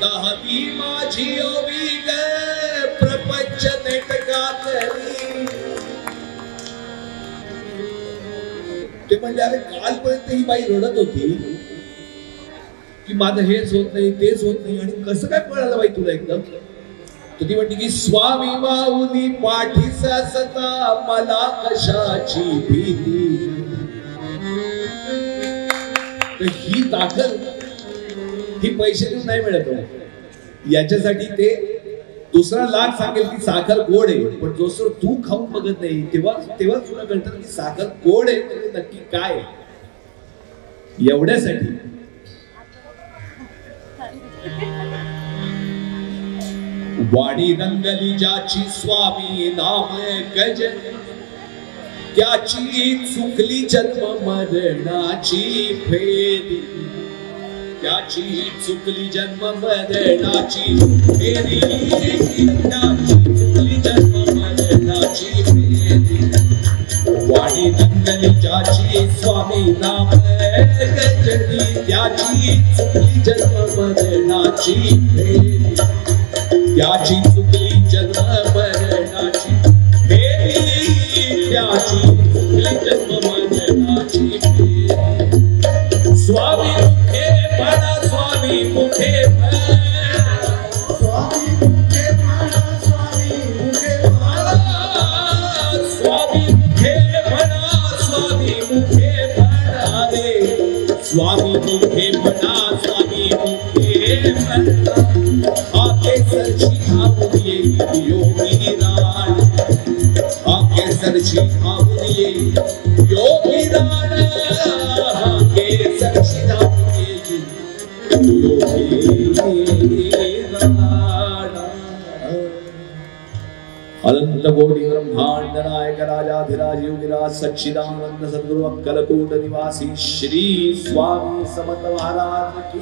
दहावी माझी ओवी ग प्रपंच नेटका करी. ते म्हणले अरे कालपर्यंत ही बाई रडत होती की माझं हेच होत नाही तेच होत नाही आणि कसं काय कळालं बाई तुला एकदम. तर ती म्हणते की स्वामी माऊली पाठीस असता मला कशाची भीती. तर ही ताकद ही पैसे देऊन नाही मिळत. याच्यासाठी ते दुसरा लाख सांगेल की साखर गोड आहे, पण जो तू खाऊन बघत नाही तेव्हा तुला कळतं की साखर गोड आहे म्हणजे नक्की काय. एवढ्यासाठी वाणी रंगली ज्याची स्वामी नाम गज त्याची चुकली जन्म मरणाची फेरी. त्याची चुकली जन्म मरणाची फेरी. त्याची चुकली जन्म मरणाची फेरी. वाणी रंगली ज्याची स्वामी नाम गजनी त्याची चुकली जन्म मरणाची फेरी. त्याची चुकली जन्म मरणाची फेरी. त्याची चुकली जन्म मरणाची फेरी. स्वामी मुखे म्हणा स्वामी मुखे स्वामी मुखे म्हणा स्वामी मुखे स्वामी मुखे म्हणा स्वामी मुखे म्हणा रे. स्वामी मुखे म्हणा स्वामी मुखे म्हणा. केसरची धावून येईल योगी राण. केसरची धावून येईल योगी राण. केसरची धावून येईल योगी राण. अनंत कोटी ब्रह्मांड नायक राजाधिराज योगीराज सच्चिदानंद सद्गुरु अक्कलकोट निवासी श्री स्वामी समर्थ महाराज की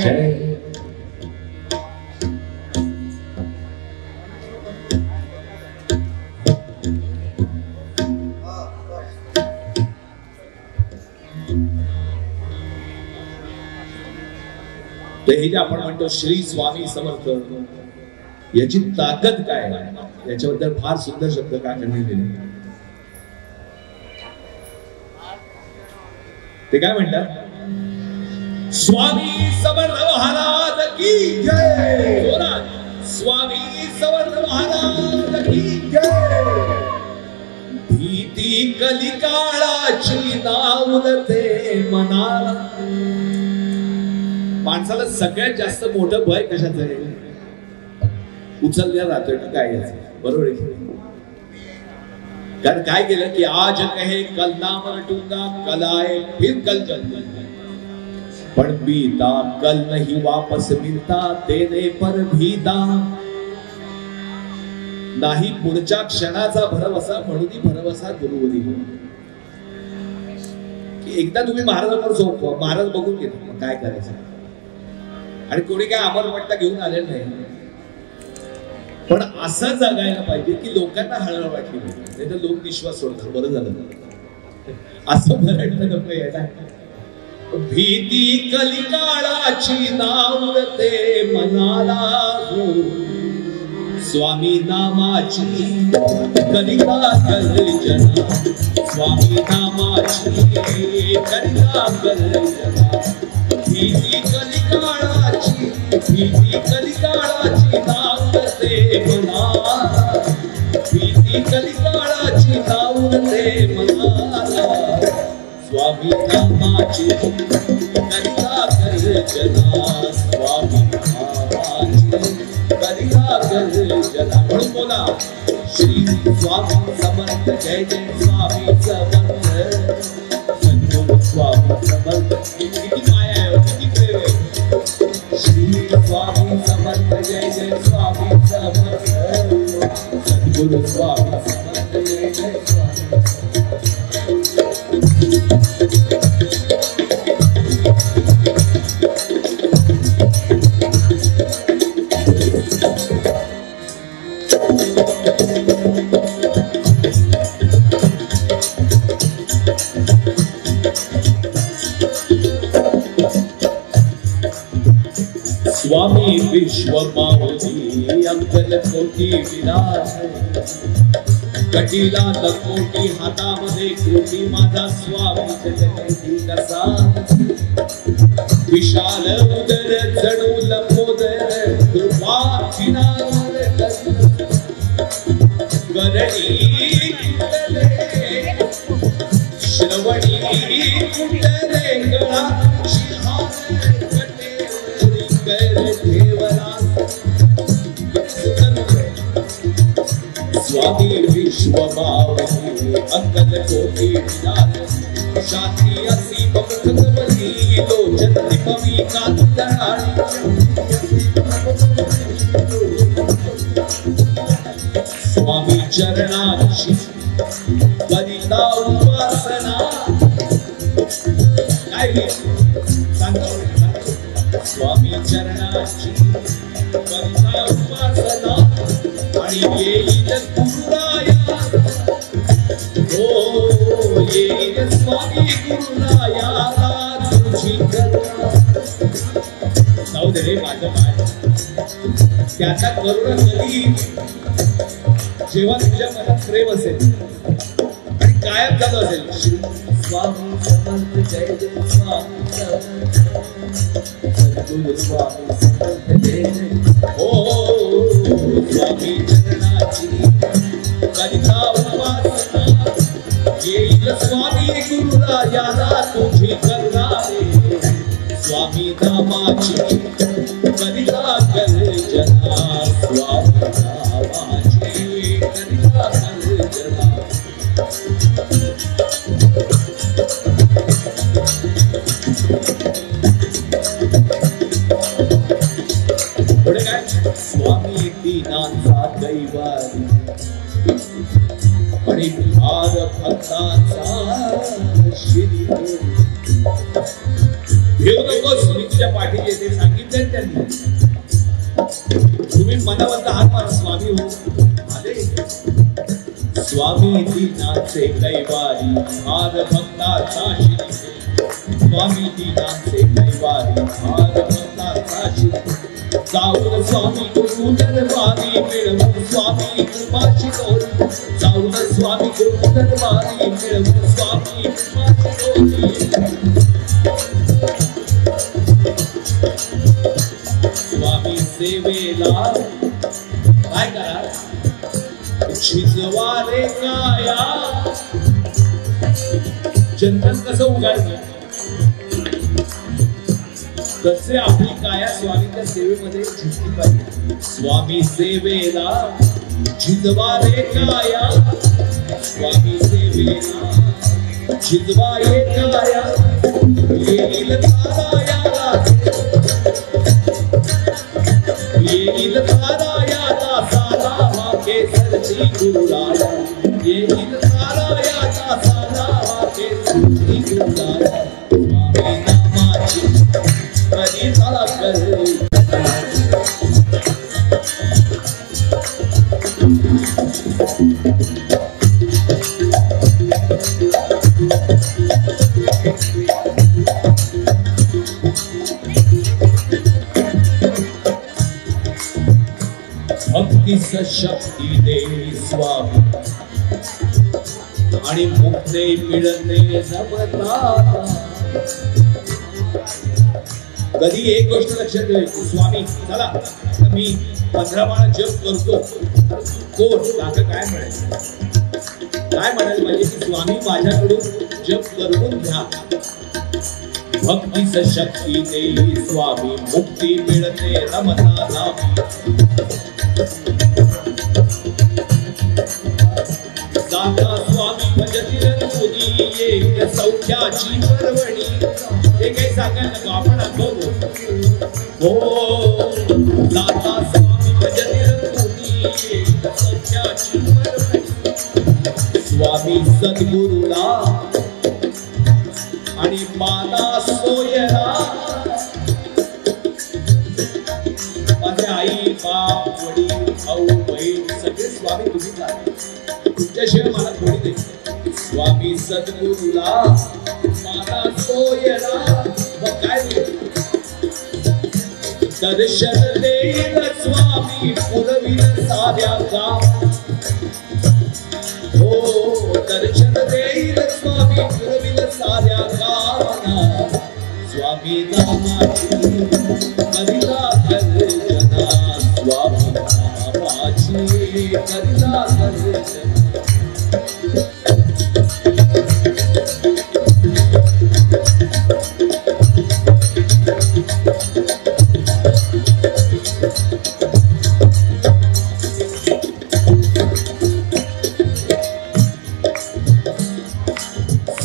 जय. हे जे आपण म्हणतो श्री स्वामी समर्थ याची ताकद काय याच्याबद्दल फार सुंदर शब्द काय दिले. ते काय म्हणतात स्वामी समर्थ महाराज की जय. स्वामी समर्थ महाराज की जय. भीती कलिकाळाची नावलते मनाला. माणसाला सगळ्यात जास्त मोठं भय कशाचं आहे. उचलल्या राहतोय ना काय बरोबर आहे. कारण काय केलं की आज कहे कल नाम रटूंगा कल आए फिर कल चल. पण बीता कल नहीं वापस मिलता देने पर भी दाम. नाही पुढच्या क्षणाचा भरवसा म्हणून भरवसा गुरुवरी. की एकदा तुम्ही महाराजांवर झोप महाराज बघून घेतो काय करायचं. आणि कोणी काय अमरपट्टा घेऊन आलेलं नाही. पण असं जगायला पाहिजे की लोकांना हळहळ वाटली नाही तर लोक विश्वास सोडतात. बरं झालं असं भरडलं नको यायला. भीती कलिकाळाची नावते मनाला. स्वामी नामाची कलिका गर्जना. स्वामी नामाची कलिका गर्जना. भीती कलिकाळाची भीती कलिकाळाची बोला श्री स्वामी समर्थ जय जय स्वामी समर्थ सद्गुरु स्वामी समर्थ किती माया आहे किती प्रेम आहे श्री स्वामी समर्थ जय जय स्वामी समर्थ सद्गुरु स्वामी समर्थ जय जय स्वामी स्वामी विश्व माऊली अंकल कोटी विलास कटीला लखोटी हातामध्ये कोटी माझा स्वामी जगती कसा विशाल उदर जणू लंबोदर कृपा किनार गरणी कुंडले श्रवणी कुंडले गळा स्वामी विश्व माऊली अंकल कोटी विलास शाती असी बखतवली लोचन दीपवी कांतराळी स्वामी चरणाची करिता उपासना काय स्वामी चरणाची करिता उपासना आणि येईल गुरुराया हो येईल स्वामी गुरुराया तुझी करुणा जाऊ दे रे माझं काय त्याचा करुणा कधी जेव्हा तुझ्या मनात प्रेम असेल आणि कायम झालं असेल श्री स्वामी समर्थ जय जय स्वामी सद्गुरु स्वामी समर्थ जय जय हो स्वामी चरणाची करिता उपासना येईल स्वामी गुरुरायाला तुझी करुणा स्वामी नामाची करिता गर्जना स्वामी नामाची करिता गर्जना पुढे काय स्वामी दीनांचा दैवारी आणि भार भक्तांचा श्री घेऊ नकोस मी तुझ्या पाठीचे ते सांगितले त्यांनी तुम्ही मनावरत हात मारा स्वामी हो आले स्वामी दीनांचे कैवारी भार भक्तांचा श्री स्वामी दीनांचे कैवारी भार भक्तांचा श्री जाऊन स्वामी गुरु दरबारी मिळवून स्वामी कृपाची डोरी जाऊन स्वामी गुरु दरबारी मिळवून स्वामी कृपाची डोरी स्वामी सेवेला काय करा शिजवारे काया जन्म कसं उघडायचं कसे आपली काया स्वामींच्या सेवेमध्ये झुकली पाहिजे स्वामी सेवेला झिजवारे काया स्वामी सेवेला झिजवारे काया येईल तारायाला येईल तारायाला साला वाके सरची गुरुराया येईल तारायाला साला वाके सरची गुरुराया स्वामी नामाची कधी झाला करे भक्ती शक्ती देवी स्वामी आणि मुक्ते मिळते समता कधी एक गोष्ट लक्षात ठेवायची स्वामी चला मी 15 माळा जप करतो कोण काका काय म्हणायचं काय म्हणायला पाहिजे की स्वामी माझ्याकडून जप करून घ्या भक्ती शक्ती देई स्वामी मुक्ती मिळते रमता नामी जाता स्वामी भजतील मुनी एक सौख्याची पर्वणी. हे काही सांगायला नको, आपण अनुभव. हो जाता स्वामी भजतील मुनी एक सौख्याची पर्वणी. स्वामी सद्गुरुला आणि माना सोयरा. माझे आई बाप वडील भाऊ बहीण सगळे स्वामी तुम्हीच आहे. तुमच्याशिवाय मला कोणी नाही. स्वामी सद्गुरुला माना सोयरा. मग काय दर्शन देईल स्वामी पुरविल साध्या गाव. हो दर्शन देईल स्वामी पुरविल साध्या गावाना. स्वामी नामाची करिता गर्जना. स्वामी नामाची करिता गर्जना.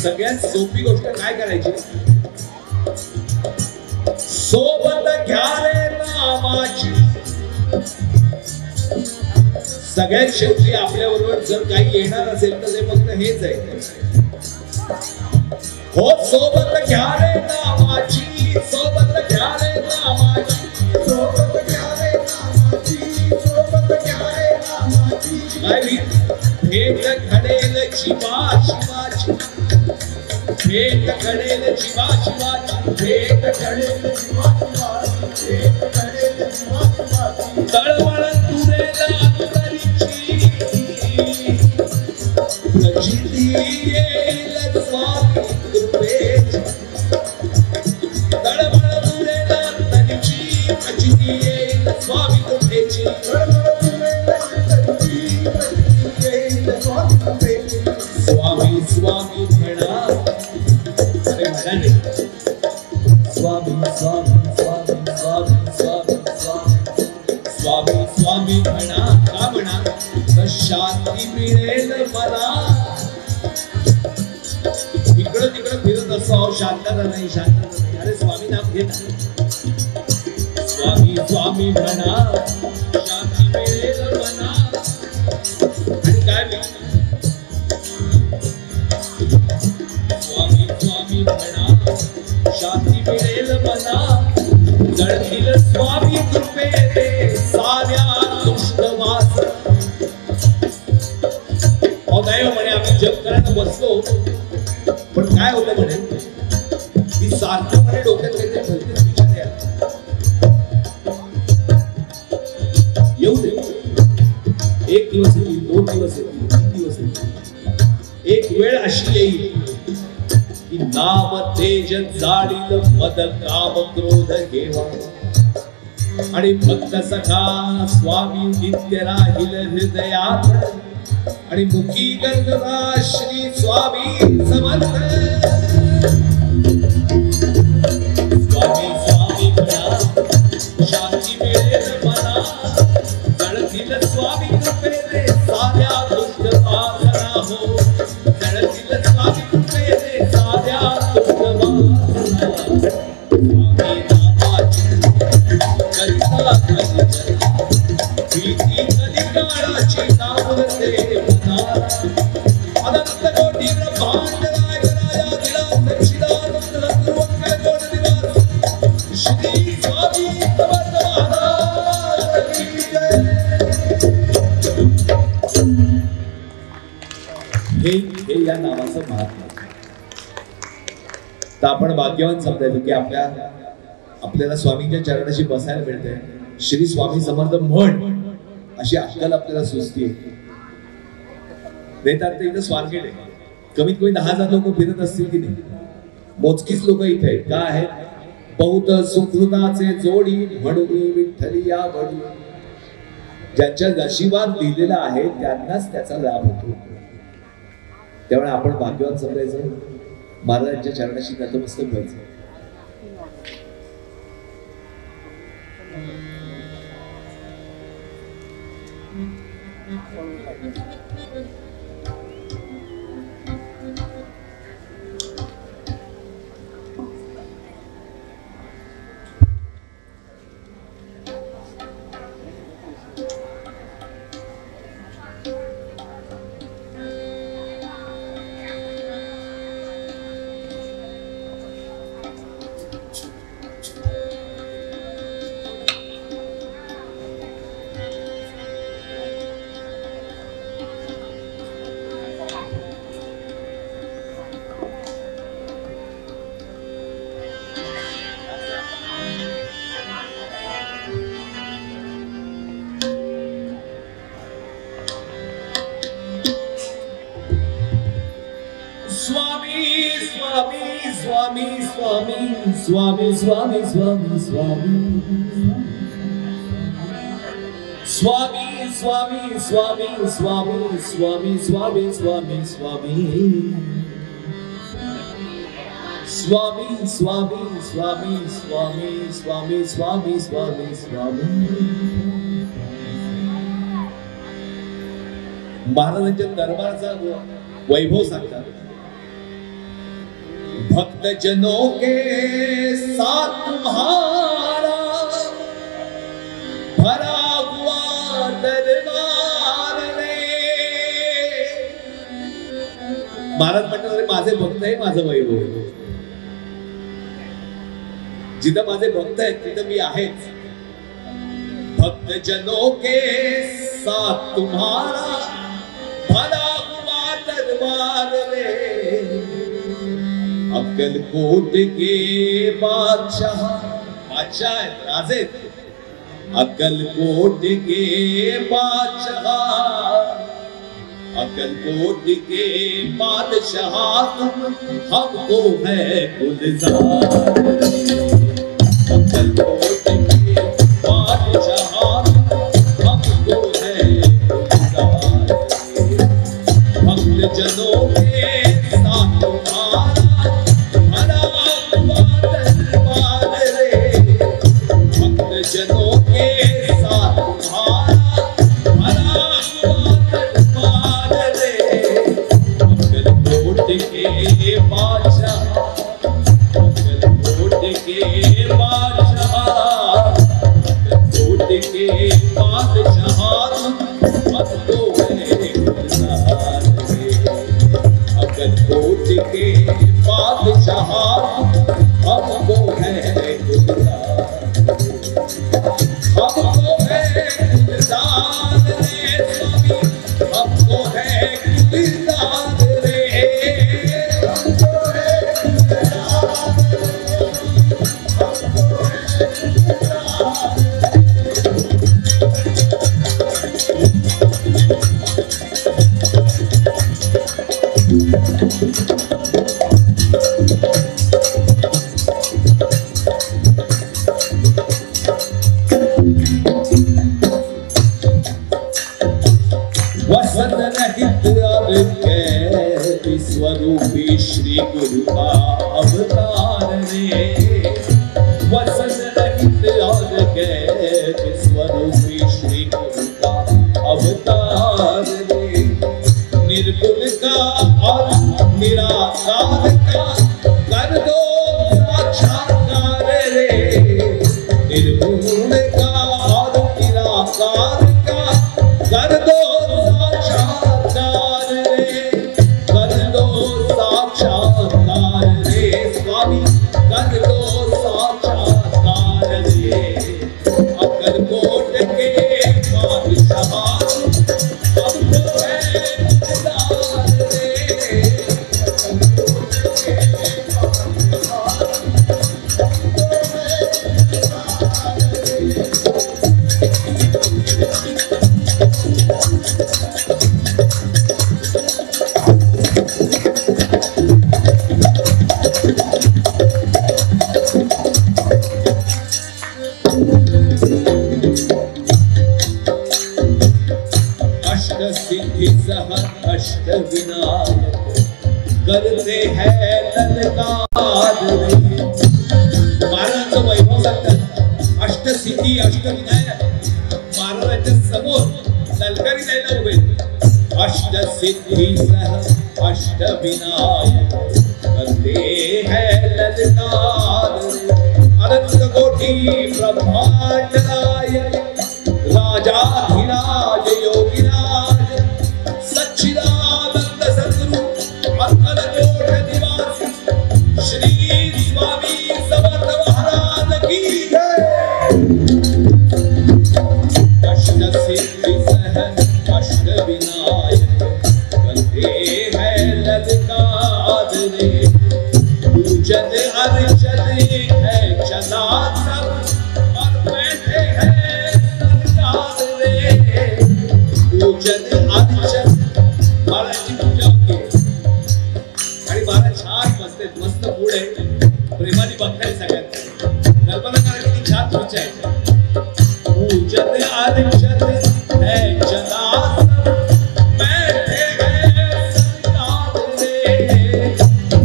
सगळ्यात सोपी गोष्ट काय करायची? सोबत घ्या रे नामाची. सगळ्यात शेवटी आपल्या बरोबर जर काही येणार असेल तर ते फक्त हेच आहे. हो सोबत घ्या रे नामाची. सोबत घ्या रे नामाची. सोबत घ्या रे नामाची. सोबत घ्या रे नामाची. काय भेट घडेल शिवा शिवाची. भेट घडेल शिवा शिवाची. भेट घडेल शिवा शिवाची. भेट घडेल शिवा शिवाची. तळमळ तुरेल अंतरीची. प्रचिती येईल स्वामी कृपेची. तळमळ तुरेल अंतरीची. प्रचिती येईल स्वामी कृपेची. तळमळ तुरेल अंतरीची. प्रचिती येईल स्वामी कृपेची. स्वामी स्वामी म्हणा. अरे म्हणाले स्वामी स्वामी स्वामी स्वामी स्वामी स्वामी स्वामी स्वामी म्हणा. का म्हणा? तर शांती मिळेल मला. इकडं तिकडं फिरत असतो, शांतता नाही शांतता नाही. अरे स्वामी नाम घेत. स्वामी स्वामी म्हणा. शांती मिळेल मला. आणि काय स्वामी स्वामी म्हणा. शांती मिळेल मला. जळतील स्वामी कृपेने साऱ्या दुष्टवास. दैव म्हणे आम्ही जप करायला बसतो पण काय होतं म्हणे की सारखं म्हणे डोक्यात काहीतरी भलतेच विचार यायला. येऊ दे. एक दिवस येईल, 2 दिवस येतील, 3 दिवस येतील. एक वेळ अशी येईल की नाम तेज जाळील मद काम क्रोध घेवा. आणि भक्त सखा स्वामी नित्य राहील हृदयात. आणि मुखी गंगा श्री स्वामी समर्थ. स्वामी स्वामी म्हणा. शांती मिळेल मला. जळतील स्वामी कृपेने साऱ्या दुष्ट वासना. हो जळतील स्वामी कृपेने साऱ्या दुष्ट वासना. स्वामी नामाची करिता गर्जना. भीती कलिकाळाची नावते मना. अनंत कोटी ब्रह्मांड नायकराया दिला सच्चिदानंद सद्गुरुवंकर जोड दिला. श्री स्वामी समर्थ महाराज की जय. हे या नावाचं महात्म्य. तर आपण भाग्यवान समजायचं की आपल्याला स्वामींच्या चरणाशी बसायला मिळतंय. श्री स्वामी समर्थ म्हण अशी अक्कल आपल्याला सुचते. देतात ते इथं स्वारगेट आहे. कमीत कमी 10,000 लोक फिरत असतील की नाही. मोजकीच लोक इथे आहेत. का आहेत? बहुत सुकृताचे जोडी म्हणून विठ्ठली या बडी. ज्यांच्या नशिबात लिहिलेला आहे त्यांनाच त्याचा लाभ होतो. त्यामुळे आपण भाग्यवान समजायचं. महाराजांच्या चरणाशी नतमस्तक व्हायचं. Swami, Swami, Swami, Swami. Swami, Swami, Swami, Swami, Swami, Swami, Swami, Swami. Swami, Swami, Swami, Swami, Swami, Swami, Swami, Swami. महाराजांच्या दरबारचा वैभव सांगतात. भक्त जनों के साथ तुम्हारा भरा हुआ दरबार रे. महाराज म्हणतात माझे भक्त आहे, माझं वैभव आहे. जिथं माझे भक्त आहेत तिथं मी आहेच. भक्त जनों के साथ तुम्हारा भरा हुआ दरबार रे. अक्कलकोट के बादशाह बादशाह राजे. अक्कलकोट के बादशाह, अक्कलकोट के बादशाह तुम हमको है गुलजार. अक्कलकोट के बादशाह हमको है गुलजार. भक्त जनों के साथ तुम्हारा जनों के साथ तुम्हारा भरा हुआ दरबार रे. अक्कलकोट के बादशाह, अक्कलकोट के बादशाह, अक्कलकोट के बादशाह हमको है गुलजार रे. अक्कलकोट के बादशाह हमको है गुलजार. हमको है गुलजार रे स्वामी, हमको है गुलजार रे. हमको है गुलजार रे, हमको है गुलजार. वसन रहित और के स्वरूपी श्री गुरु का अवतार रे. वसन रहित और के स्वरूपी श्री गुरु का अवतार रे. निर्गुण का और निराकार का कर दो साक्षात्कार रे. निर्गुण का और निराकार का कर दो साक्षात्कार रे. कर दो साक्षात्कार रे स्वामी, कर दो साक्षात्कार रे. अक्कलकोट के बादशाह हमको है गुलजार रे. अक्कलकोट के बादशाह हमको है गुलजार रे. अष्ट सिद्धि सह अष्ट विनायक करते हैं ललकार रे. महाराजांचं वैभव सांगतात. अष्ट सिद्धी अष्ट विनायक महाराजांच्या समोर ललकारी द्यायला जण उभे अष्टसिद्धि सह अष्टविनायक करते हैं ललकार अनंत कोटि ब्रह्मांड नायक राजाधिराज योगिराज सच्चिदानंद सद्गुरु अक्कल कोट निवासी श्री स्वामी समर्थ महाराज की जय। अष्टसिद्धि सह अष्टविनायक करते हैं ललकार रे पूजन अर्चन है चला सब और बैठे हैं सरकार रे पूजन अर्चन महाराजची पूजा होती आणि महाराज छान बसते मस्त मूड आहे प्रेमाने बघताय सगळ्यांना कल्पना करा किती छान तुमच्या आहे पूजन अर्चन है चला सब बैठे हैं सरकार रे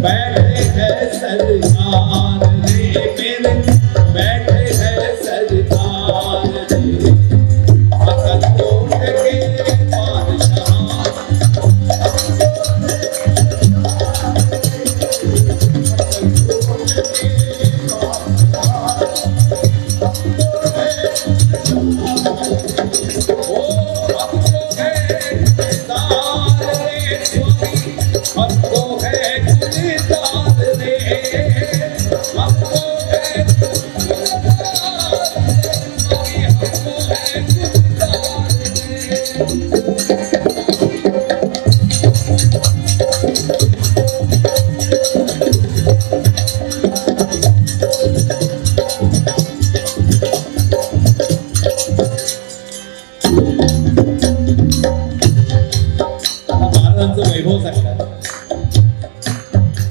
बैठे हैं सरकार रे मेरे बैठे हैं सरकार रे अकल कोट के बादशाह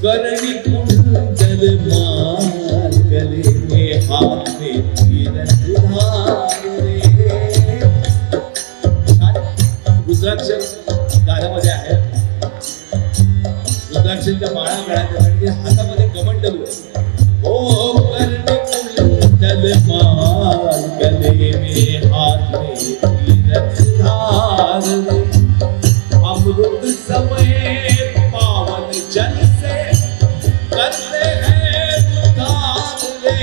करनी कुंडल मार गले में हाथ में तीरंदाज रे रुद्राक्ष गाण्यामध्ये आहे रुद्राक्षांच्या माळा गळ्यात आणि हातामध्ये कमंडलू आहे ओ करनी कुंडल मार गले में हाथ में तीरंदाज रे अमृत समय पावन जल से करते हैं उद्धार रे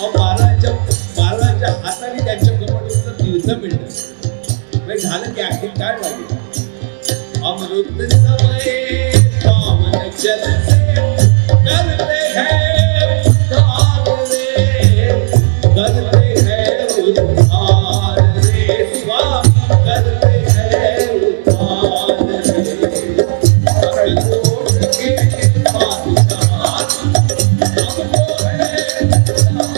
और महाराजांच्या हाताने त्यांच्या कमंडलूचं तीर्थ मिळतं म्हणजे झालं की आणखी काय पाहिजे अमृत समय पावन जल से करते हैं उद्धार रे करते हैं उद्धार रे स्वामी करते हैं उद्धार रे अकल कोट के बादशाह हमको है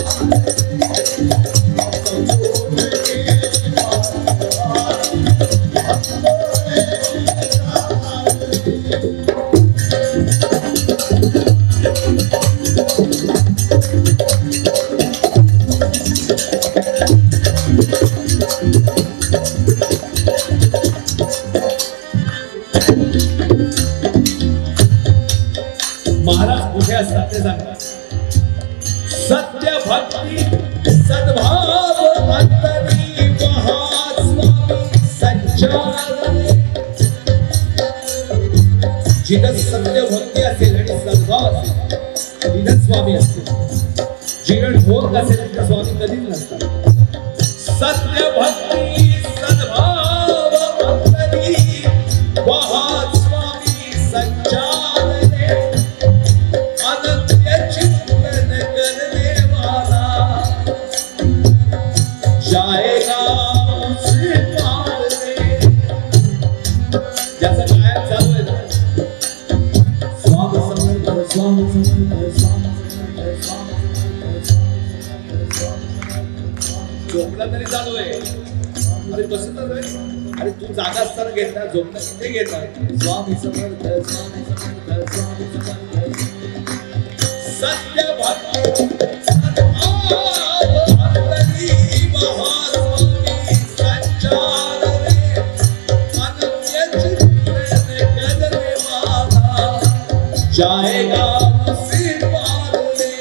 महाराज कुठे असतात ते सांगतात सत्य भक्ती सद्भाव अंतरी महास्वामी संचारणे जिथं सत्य भक्ती असेल आणि सद्भाव असेल तिथं स्वामी असतील जिथं ढोक असेल तिथं स्वामी कधीच नसतात सत्य भक्ती सद्भाव अंतरी महास्वामी संचारणे अनंत चिंतन करने वाला जाएगा उसे पार रे जैसा गायब चालू है ना स्वामी समर्थ स्वामी समर्थ स्वामी समर्थ स्वामी झोपला तरी चालू आहे अरे कसं तर अरे तू जागा असताना घेतला झोपला ते घेतात स्वामी समर्थ स्वामी समर्थ स्वामी समर्थ सत्य भक्ती सद्भाव अंतरी महास्वामी संचारणे अनन्य चिंतन करने वाला जाएगा उसे पार रे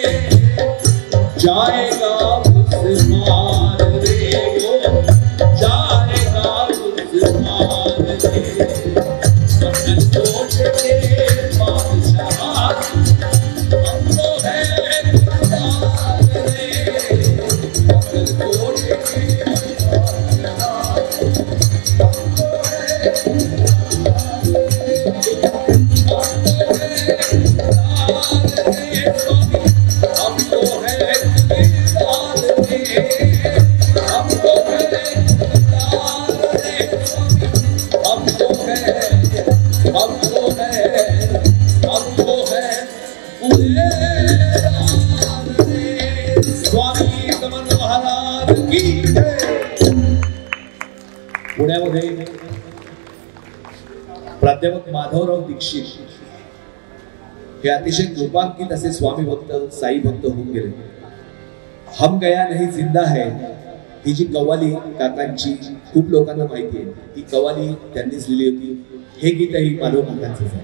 जाएगा उसे पार रे वो जाएगा उसे पुण्यामध्ये प्राध्यापक माधवराव दीक्षित हे अतिशय कृपांकित असे स्वामी भक्त साई भक्त होऊन गेले. हम गया नहीं जिंदा है ही जी कव्वाली काकांची खूप लोकांना माहिती आहे, ती कव्वाली त्यांनीच लिहिली होती. हे गीतही माधव काकांचंच आहे.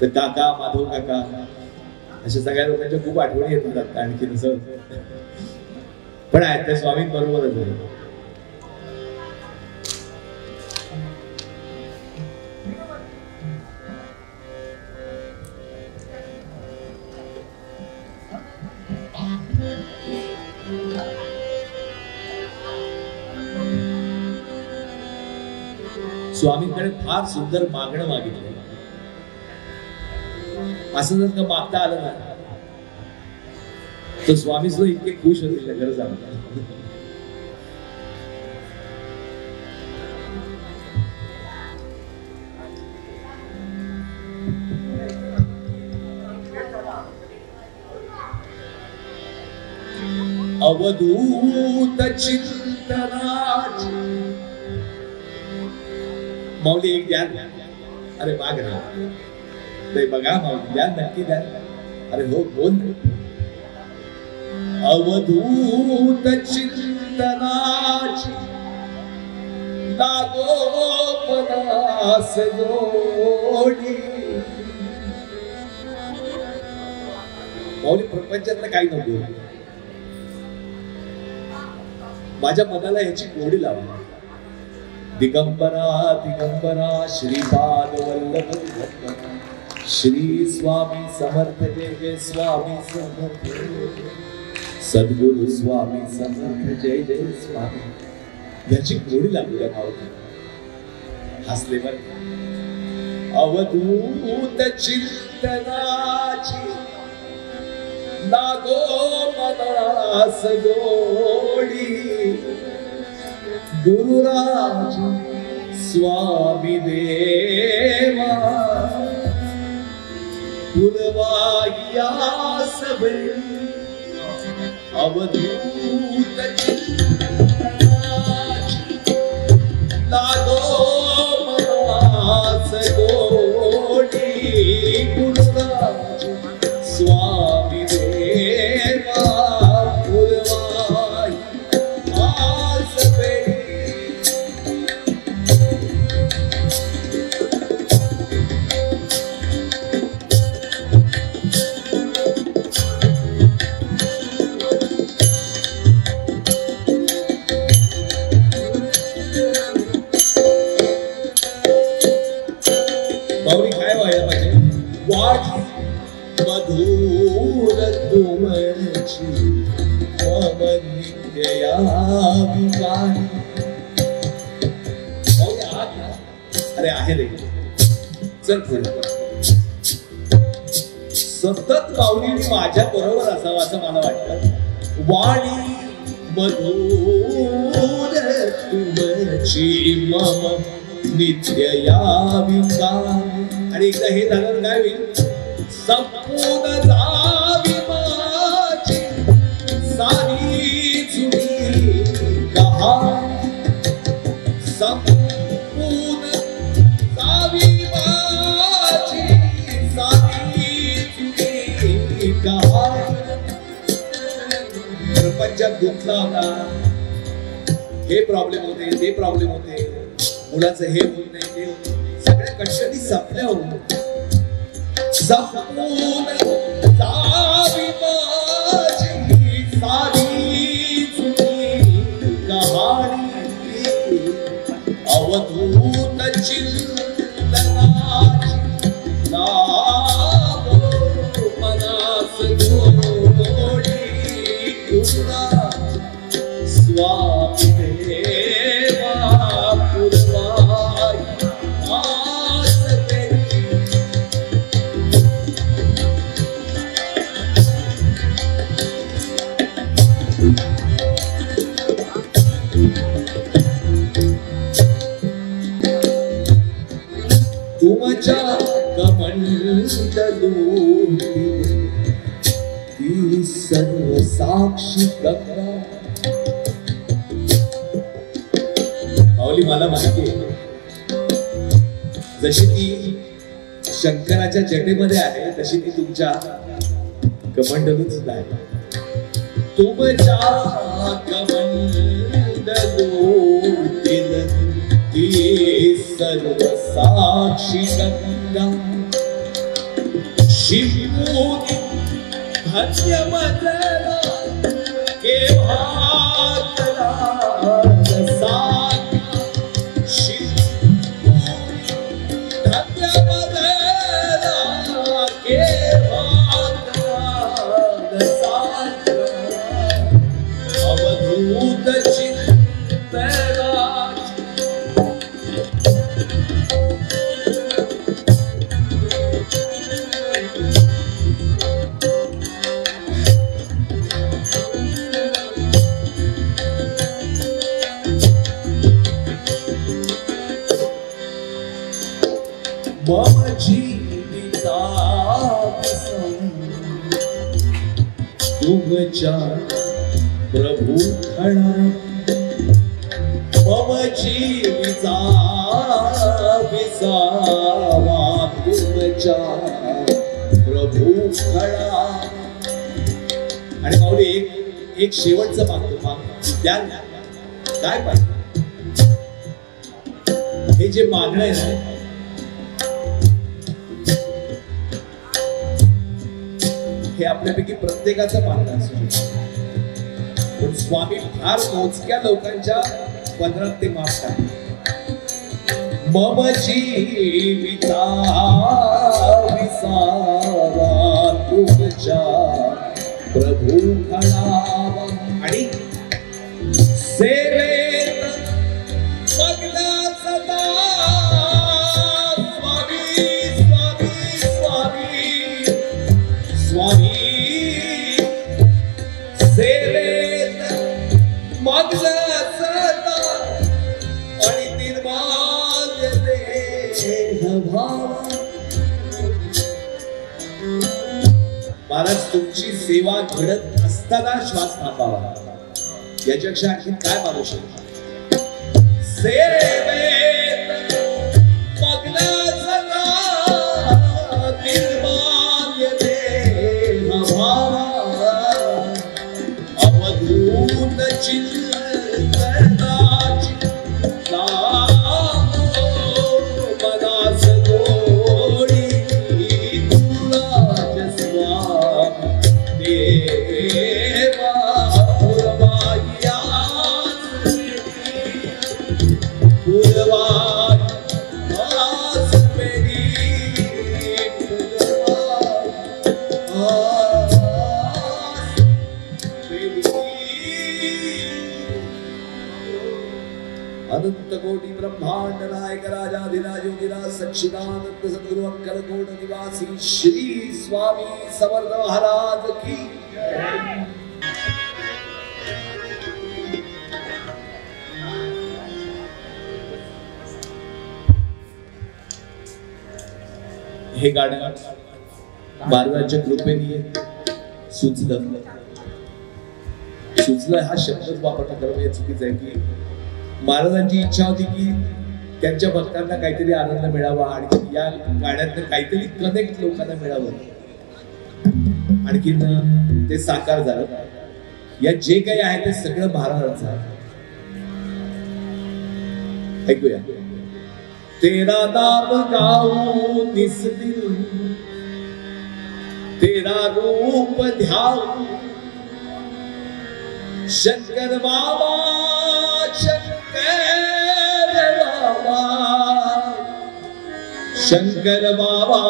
तर काका, माधव काका अशा सगळ्या लोकांच्या खूप आठवणी येत होतात. आणखी तसं पण आहेत त्या स्वामी बरोबरच आहे. स्वामींकडे फार सुंदर मागणं मागितलं. असं जर का मागता आलं ना तर स्वामी सुद्धा इतके खुश होतील खरं सांगतो. अवधूत चिंतनाची माऊली एक द्या. अरे माग ना नाही बघा माऊली द्या, नक्की द्या. अरे हो बोल. अवधूत चिंतनाची लागो पदास जोडी. माऊली प्रपंचातलं काही नको, माझ्या मनाला याची गोडी लावा. दिगंबरा दिगंबरा श्रीपाद वल्लभ श्री स्वामी समर्थ जय जय स्वामी समर्थ सद्गुरु स्वामी समर्थ जय जय स्वामी. याची गोडी लागली माऊली. हसले बर. अवधूत चिंतनाची लागो मनास गोडी. गुरुराज स्वामी देवा पुरवायास अवधूत लागो मनास गोडी. गुरुराज स्वामी देवा पुरवायास सतत माऊलीने माझ्या बरोबर असावं असं मला वाटतं. वाणी मधुर तुमची मम नित्य यावी का. आणि एकदा हे झालं काय होईल. संपूर्ण जावी माझी सारी जुनी कहाणी. संपूर्ण जावी माझी सारी जुनी कहाणी. प्रपंचात गुंतला होता, हे प्रॉब्लेम होते, ते प्रॉब्लेम होते, मुलाचं हे होत नाही, ते होत नाही, सगळ्या कक्षाने संपल्या होत्या. संपूर्ण जावी माझी सारी जुनी कहाणी. अवधूत चिंतनाची लागो मनास गोडी. स्वामी देवा पुरवाई आस तेरी. तुमच्या कमंडलू ती सर्व साक्षी गंगा. माऊली मला माहिती आहे, जशी ती शंकराच्या जटेमध्ये आहे तशी ती तुमच्या कमंडलूत सुद्धा आहे. तुमच्या कमंडलूतील ती सर्व साक्षी गंगा शिवून धन्य मजला केव्हा तुमच्या प्रभू खडा मम जीविता विसावा तुमच्या प्रभू खडा. आणि माऊली एक शेवटचं मागतो द्याल काय पाहिजे. हे जे मागणं आहे ना हे आपल्यापैकी प्रत्येकाचं मागणं असू शकतं, पण स्वामी फार मोजक्या लोकांच्या पदरात ते मागतात. मम जीविता विसावा तुमच्या प्रभू खडावा. आणि सेवेत मग्न सदा स्वामी सेवेत मग्न सदा आणि निर्माल्य देह भाव. महाराज तुमची सेवा घडत असताना श्वास थांबावा, याच्यापेक्षा आणखी काय मागू शकतो. सेवेत मग्न सदा निर्माल्य देह भावा अवधूत चिंतनाची मनास गोडी तुला स्वामी देवा पुरवाया अनंत कोटि ब्रह्मांड नायक राजाधिराज योगिराज सच्चिदानंद सद्गुरु अक्कलकोट निवासी श्री स्वामी समर्थ महाराज की. हे गाणं बारवाच्या कृपेने सुचलं हा शब्द वापरणं खरं चुकीचं आहे. की महाराजांची इच्छा होती की त्यांच्या भक्तांना काहीतरी आनंद मिळावा आणि या गाण्यातनं काहीतरी कनेक्ट लोकांना मिळावं, आणखीन ते साकार झालं. या जे काही आहे ते सगळं महाराजांचं आहे. ऐकूया. तेरा नाम गाऊ निस दिल तेरा रूप ध्याऊ शंकर बाबा शंकर बाबा शंकर बाबा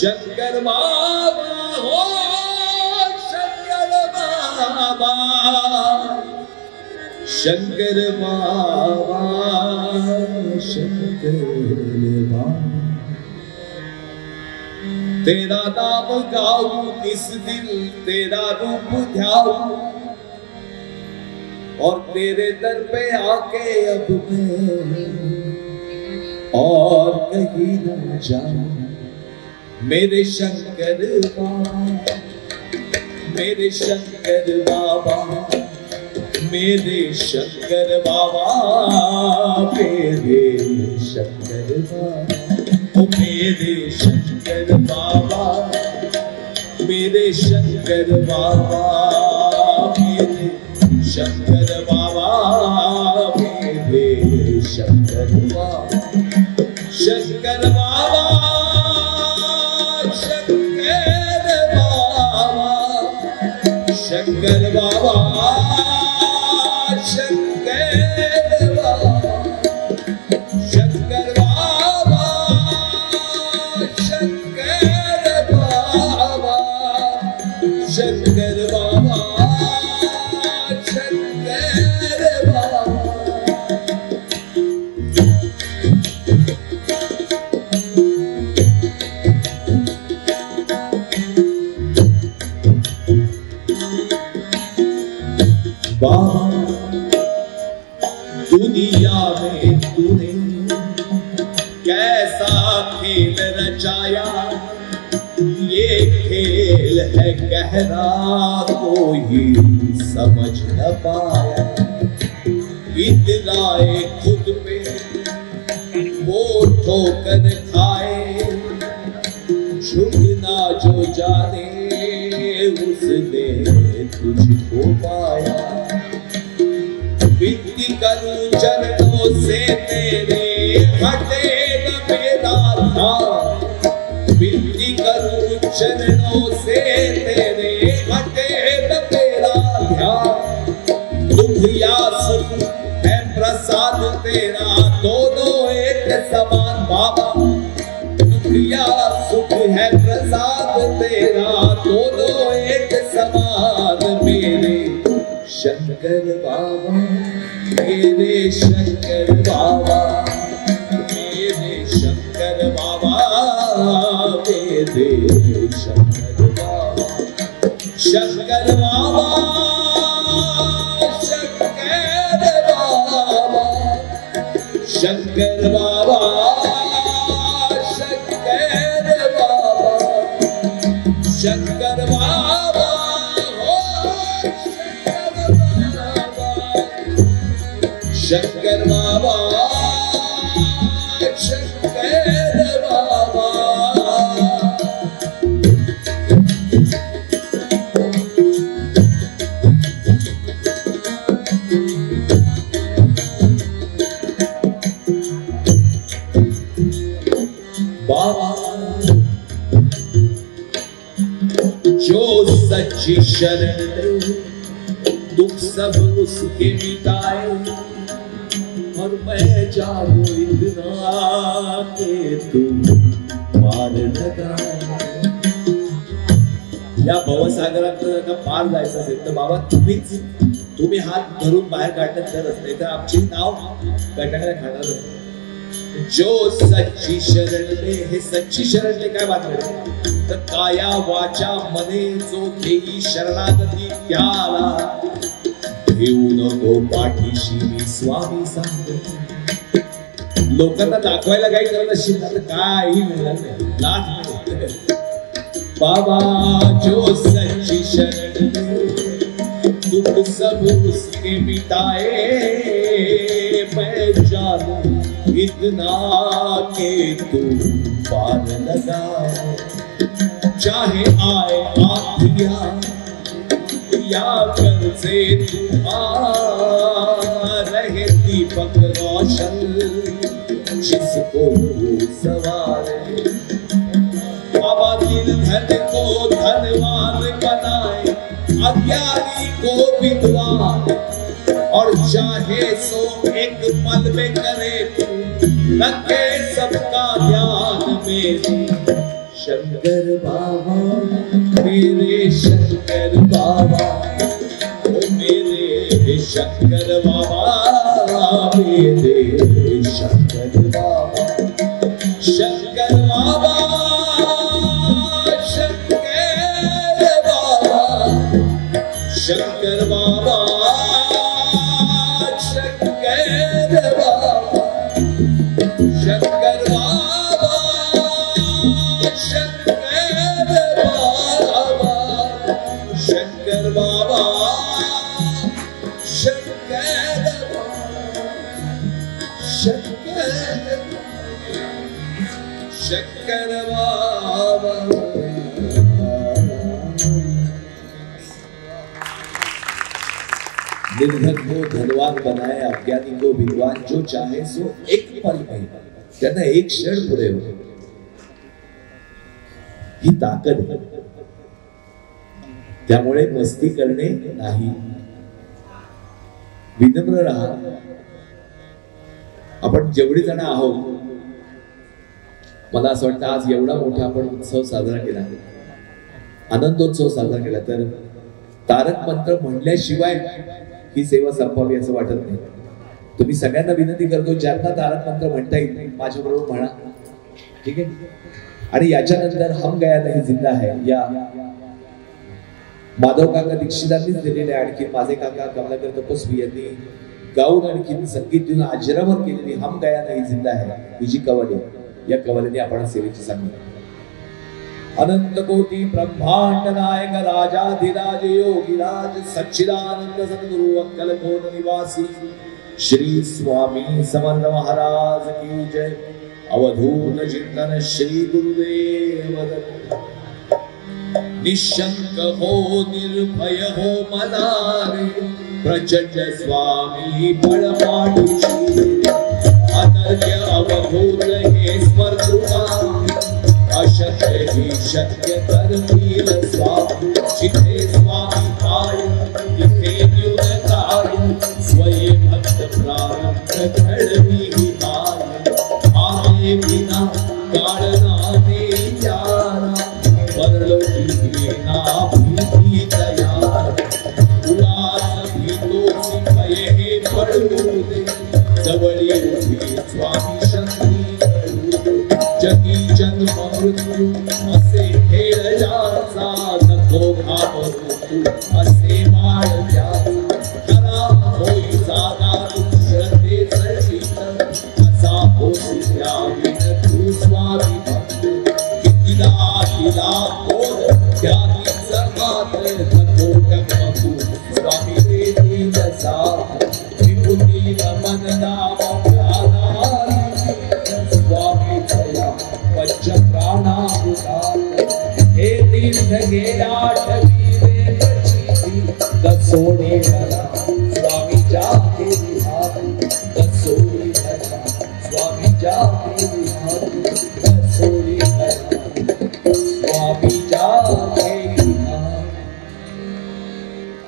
शंकर बाबा हो शंकर बाबा शंकर बाबा शंकर बाबा. तेरा नाम गाऊं इस दिल तेरा रूप ध्याऊं और तेरे दर पे आके अब मैं और कहीं न जाऊं मेरे शंकर बाबा मेरे शंकर बाबा, मेरे शंकर बाबा, मेरे शंकर बाबा, ओ मेरे शंकर बाबा, मेरे शंकर बाबा, मेरे शंकर बाबा, मेरे शंकर बाबा, शंकर बाबा, शंकर बाबा, शंकर बाबा, शंकर बाबा, शंकर बाबा, शंकर बाबा, शंकर बाबा, शंकर बाबा। बाबा दुनिया में तूने कैसा खेल रचाया, ये खेल है गहरा कोई समझ न पाया। इतराए खुद पे वो ठोकर खाए, झुकना जो जाने उसने तुझको पाया। विनती करूं चरणों से तेरे, हटे न मेरा ध्यान। विनती करूं चरणों से तेरे, हटे न मेरा ध्यान। दुख या सुख है प्रसाद तेरा, दोनों एक समान बाबा। दुख या सुख है प्रसाद तेरा, दोनों एक समान। मेरे शंकर बाबा, मेरे शंकर बाबा, मेरे शंकर बाबा, मेरे शंकर बाबा, शंकर बाबा, शंकर बाबा, शंकर बाबा, शंकर बाबा, शंकर बाबा, शंकर बाबा, शंकर बाबा। बाबा जो सच्ची शरण, दुख सब उसके मिटाए। और मैं जानू इतना के तू पार लगा। या भवसागरात पार जायचं असेल तर बाबा तुम्ही हात धरून बाहेर काढण्यात तरच, नाही तर आमची नाव गटाकडे खाणार। जो सच्ची शरण ले, हे सच्ची शरण ले काय बातमी तर काया वाचा मने जो घेई शरणागती त्याला घेऊ नको पाठीशी मी स्वामी सांग। लोकांना दाखवायला काही करत असशील तर काही मिळणार नाही, लाच मिळेल। बाबा जो सच्ची शरण दुख सब उसके मिटाए। मैं जानू इतना के तू पार लगा। चाहे आए आंधियां या कर से रहे दीपक रोशन, जिसको सवारे। बाबा दिल धन को धनवान बनाए, अज्ञानी को विद्वान। और चाहे सो एक पल में करे तू, रखे सबका ध्यान। मेरे शंकर बाबा, मेरे शंकर बाबा, ओ मेरे शंकर बाबा, मेरे शंकर बाबा, शंकर बाबा, शंकर बाबा, शंकर बाबा, शंकर बाबा, शंकर बाबा, शंकर बाबा, शंकर निर्धन को धनवान बनाए, अज्ञानी को विद्वान, जो चाहे सो एक पल में, त्यांना एक क्षण पुरे हो. ही ताकद आहे. त्यामुळे मस्ती करणे नाही, विनम्र राहा. आपण जेवढी जण आहोत, मला असं वाटतं आज एवढा मोठा आपण उत्सव साजरा केला, आनंदोत्सव साजरा केला, तर तारक मंत्र म्हणल्याशिवाय ही सेवा संपावी असं वाटत नाही. तुम्ही सगळ्यांना विनंती करतो, ज्यांना तारक मंत्र म्हणता येईल माझ्या बरोबर म्हणा, ठीक आहे. आणि याच्यानंतर हम गया नहीं जिंदा है या माधव काका दीक्षितांनीच दिलेले, आणखी माझे काका कमलाकर तपस्वी यांनी गाऊन आणखी संगीत देऊन अजरामर केलेली हम गया नहीं जिंदा है ही जी कवल आहे, या कवलेने आपण सेवेची सांगितली. अनंत कोटी ब्रह्मांड नायक राजाधिराज योगीराज सच्चिदानंद सद्गुरु अक्कलकोट निवासी श्री स्वामी समर्थ महाराज की जय. अवधूत चिंतन श्री गुरुदेव दत्त. निशंक हो निर्भय हो मनारे, प्रचंड स्वामी बळमाडूची. अनर्घ्य अवधूत हे स्मृतृता, अशक्य ही शक्य करतील स्वामी. जिथे स्वामी काय तिथे न्यूनताय, स्वये भक्त प्रारंभ घडवी ही माय. आले विना काळना दे यारा, परलोकी ना भीती तयार. उलास भीतोसी भय हे पडू दे, जवळी उभी स्वामी शक्ती करू दे. जगी जन्म मृत्यू असे खेळ ज्याचा, नको घाबरू तू असे माळ ज्याचा. खरा होई जागा तू श्रद्धेचा, असा होसी द्यावी तू स्वामी भक्त. कितीदा तिला बोल त्यातीचा मात, नको टकमकू स्वामी देतील साथ. विभूती नमन नाम स्वामी दया पंच प्राणामृतात. हे तीर्थ गेला ठगी रे बची, दसोडी भला स्वामी जाके विहारी. दसोडी भला स्वामी जाके विहारी. दसोडी भला स्वामी जाके विहारी.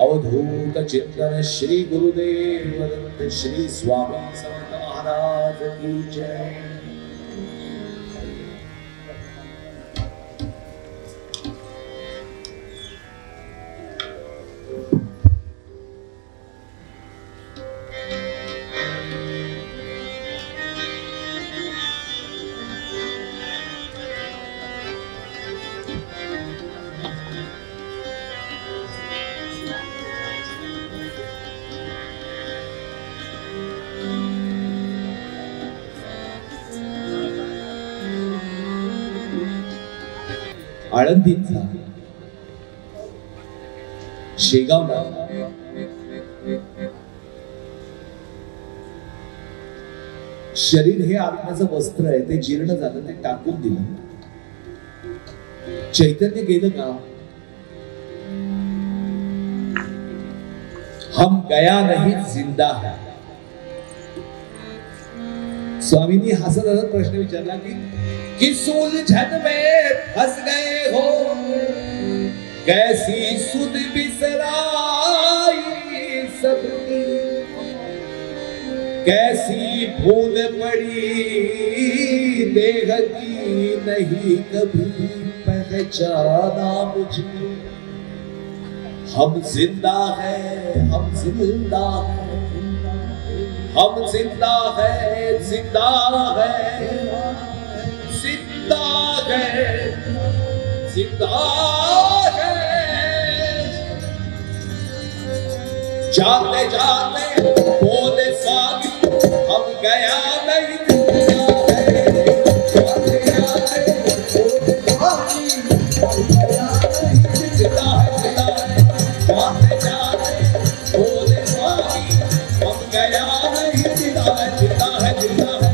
अवधूत चिंतन श्री गुरुदेव दत्त. श्री स्वामी समर्थ महाराज की जय. आळंदीचा शेगावला शरीर हे आत्म्याचं वस्त्र आहे, ते जीर्ण झालं, ते टाकून दिलं. चैतन्य गेलं का? हम गया नहीं जिंदा है. स्वामींनी हसत हसत प्रश्न विचारला की किस उलझन में फंस गए हो, कैसी सुध बिसराई सबकी. कैसी भूल पड़ी देह की, नहीं कभी पहचाना मुझे. हम जिंदा है, हम जिंदा है, हम जिंदा है, जिंदा है, जिंदा है, जिंदा है. जाते जाते बोले स्वामी हम गया नहीं जिंदा है. जाते जाते बोले स्वामी हम गया नहीं जिंदा है, जिंदा है. जाते जाते बोले स्वामी हम गया नहीं जिंदा है, जिंदा है, जिंदा है.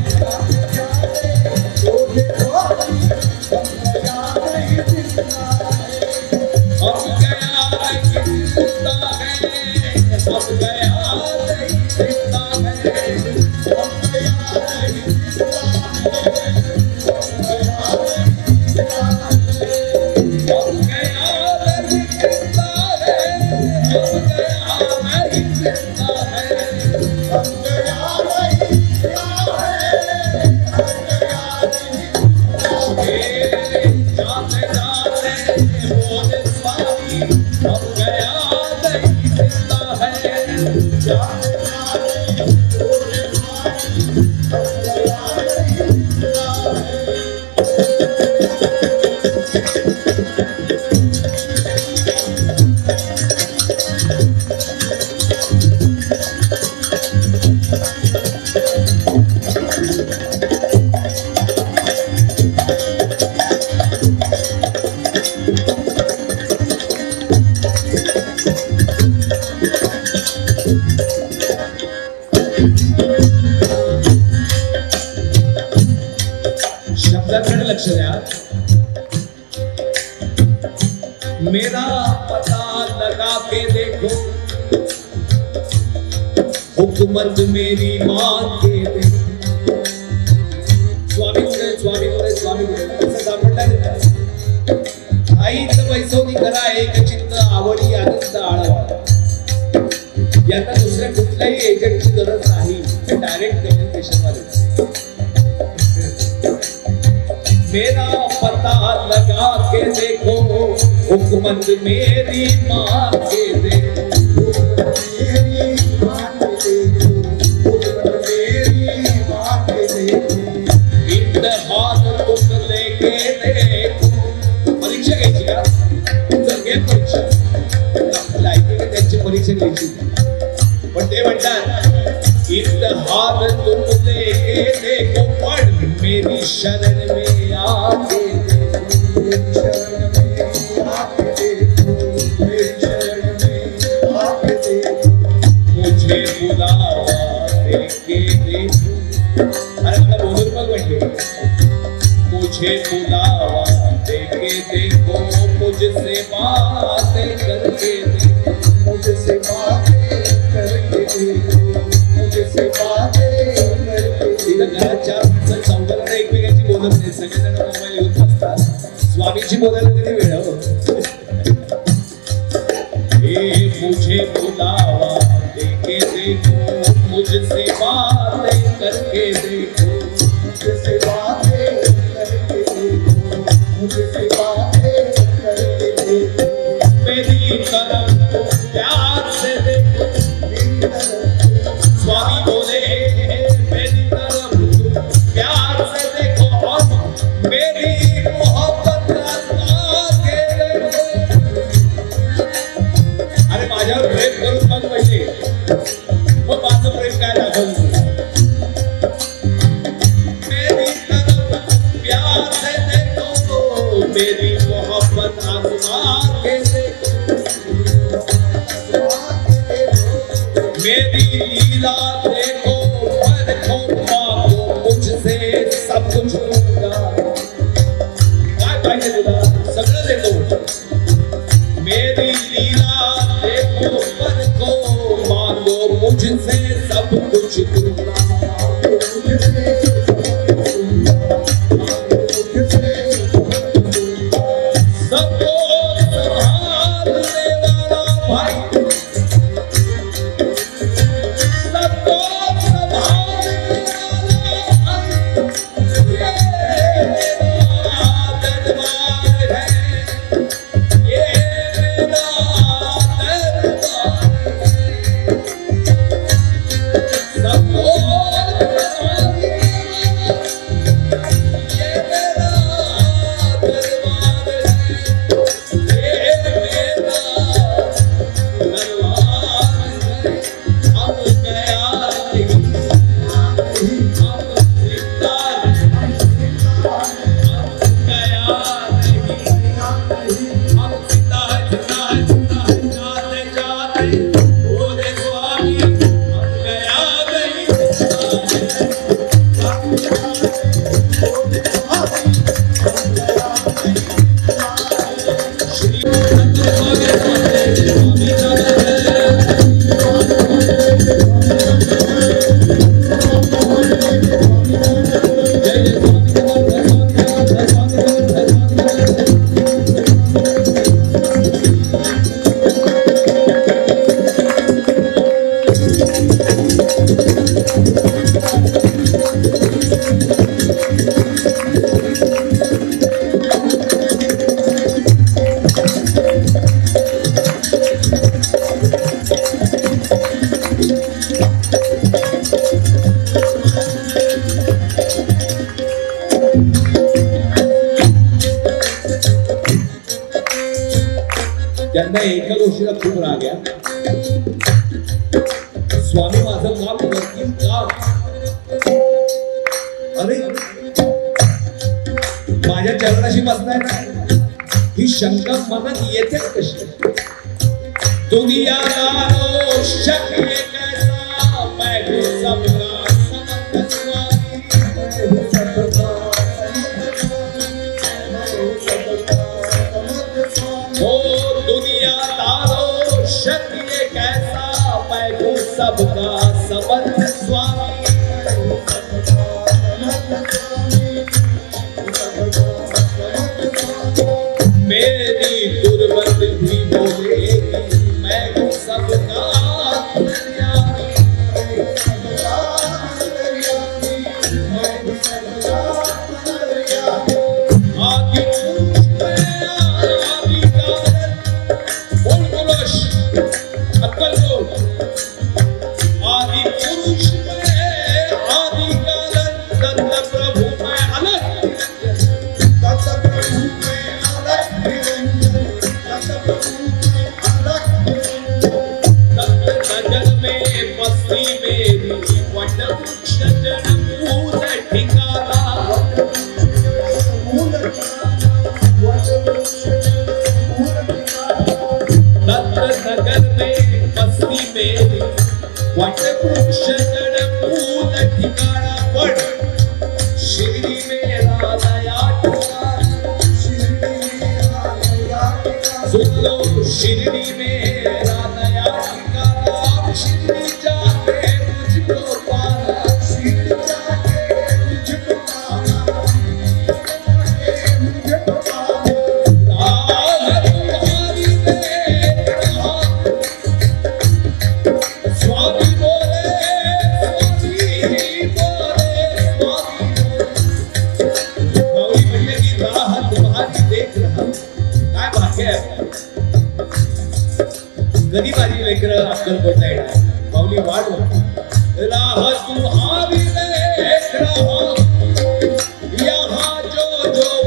हम गया नहीं जिंदा है, हम गया के देखो, हुकूमत मेरी माँ के देखो. स्वामी बोले, स्वामी बोले, स्वामी बोले, असं सापडलं. आईचं वैसवणी करा, एक चित्त आवडी आनंद आळवा. यांना दुसऱ्या कुठल्याही एजंटची गरज नाही, ते डायरेक्ट कम्युनिकेशन वाले. मेरा पता लगा के देखो, हुकूमत मेरी माँ के देखो, मेरी माँ के देखो, हुकूमत मेरी माँ के देखो. इम्तिहान तुम लेके देखो. परीक्षा घ्यायची का? तुमचं घे परीक्षा. आपल्याला ऐकलं त्यांची परीक्षा घ्यायची. पण ते म्हणतात इम्तिहान तुम लेके देखो, पण मेरी शरण में आके देखो, मेरी शरण में आके देखो, मेरी शरण में आके देखो. मुझे बुलावा देके देखो. अरे मला बोलून मग म्हणले, मुझे बुलावा देके देखो, मुझसे बातें करके देखो, मुझसे बातें करके देखो, मुझसे बातें करके. घरात चार माणसं चौघांना एकमेकांची बोलत नाही, सगळेजण मोबाईल घेऊन बसतात. स्वामीची बोलायला कधी वेळ हो. हे मुझे बुलावा देके देखो, मुझसे बातें करके देखो, मुझसे बातें करके देखो, मुझसे बातें करके देखो. मेरी तरफ प्यार से देखो, मेरी तरफ. स्वामी बोले मेरी तरफ प्यार से देखो, और मेरी मोहब्बत आजमा के देखो. अरे माझ्यावर प्रेम करून मग म्हणजे मग माझं प्रेम काय दाखवलं. मेरी तरफ प्यार से देखो, मेरी मोहब्बत आजमा के देखो. मेरी लीला देखो, परखो मांगो मुझसे सब कुछ दूंगा. काय पाहिजे तुला? सगळं देतो. मेरी लीला देखो, परखो मांगो मुझसे सब कुछ दूंगा. सबको संभालने वाला भाई, सबको संभालने वाला भाई, ये मेरा दरबार है, ये मेरा दरबार है. सबको संभालने वाला, ये मेरा दरबार है, ये मेरा दरबार है. अब गया नहीं, अब जिंदा नहीं, अब गया नहीं, अब जिंदा है, जिंदा है, जिंदा है. जाते जाते बोले स्वामी, अब गया नहीं, जिंदा है. श्री स्वामी त्यांना एका गोष्टीला खूप राग आहे. स्वामी माझं काम करतील का? अरे माझ्या चरणाशी बसलाय ना, ही शंका मनात येतेच कशी? दुनियादारो शक ये कैसा, मैं हूं सबका समंत स्वामी, मैं हूं सबका ओ दुनियादारो शक्ति एक ऐसा मैं हूँ सबका समर्थ स्वामी। मेरी दुर्बल भी बोलेगी मैं हूँ सबका शिरडी मेरा नया ठिकाना, शिरडी जाके मुझको पाना, शिरडी जाके मुझको पाना, मुझको पाना। राह तुम्हारी देख रहा, स्वामी बोले, स्वामी बोले, स्वामी बोले। भैया की राह तुम्हारी देख रहा, काय भाग्य आहे। कधी माझी लेकरं अक्कलकोटला येणार, माऊली वाट बघतो। राह तुम्हारी देख रहा, यहाँ जो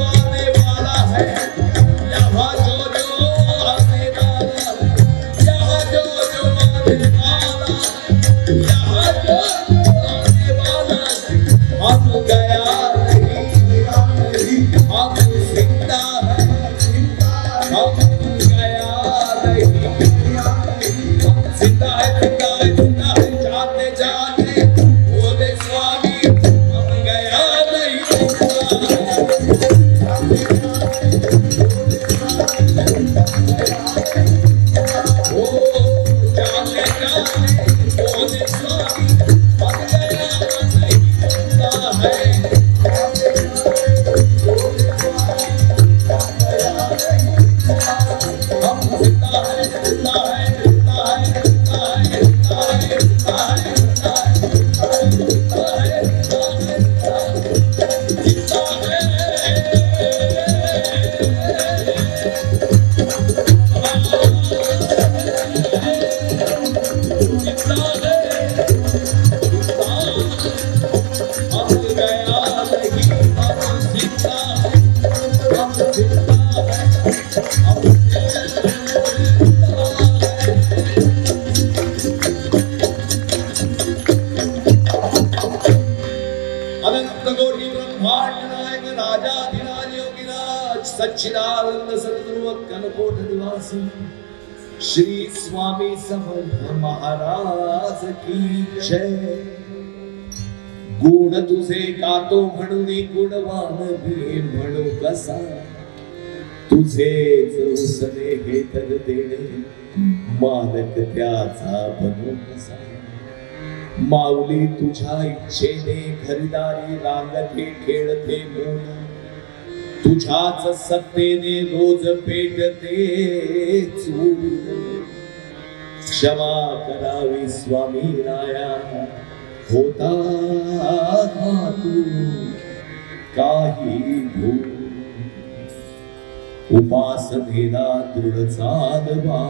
आने वाला है, यहाँ जो आने वाला है, यहाँ जो आने वाला है, यहाँ जो आने वाला है। हम गया नहीं, हम जिंदा है, हम गया नहीं, जिंदा है, जिंदा है, जिंदा है, जाते जाते बोले स्वामी हम गया नहीं। ओ जाते जाते बोले स्वामी हम गया नहीं, जिंदा है। हम जिंदा है, जिंदा है, जिंदा है, सच्चिदानंद सद्गुरु कनकोट निवासी श्री स्वामी समर्थ महाराज की जय। गुण तुझे गातो म्हणून गुणवान भी म्हणू कसा, तुझेच उसने हे तर देणे मालक त्याचा बनू कसा। माऊली तुझ्या इच्छेने घरदारी रांगते खेळते मूल, तुझ्याच सत्तेने रोज पेटते चूल। क्षमा करावी स्वामी राया होता तू काही भूल। उपासनेला दृढ चालवा,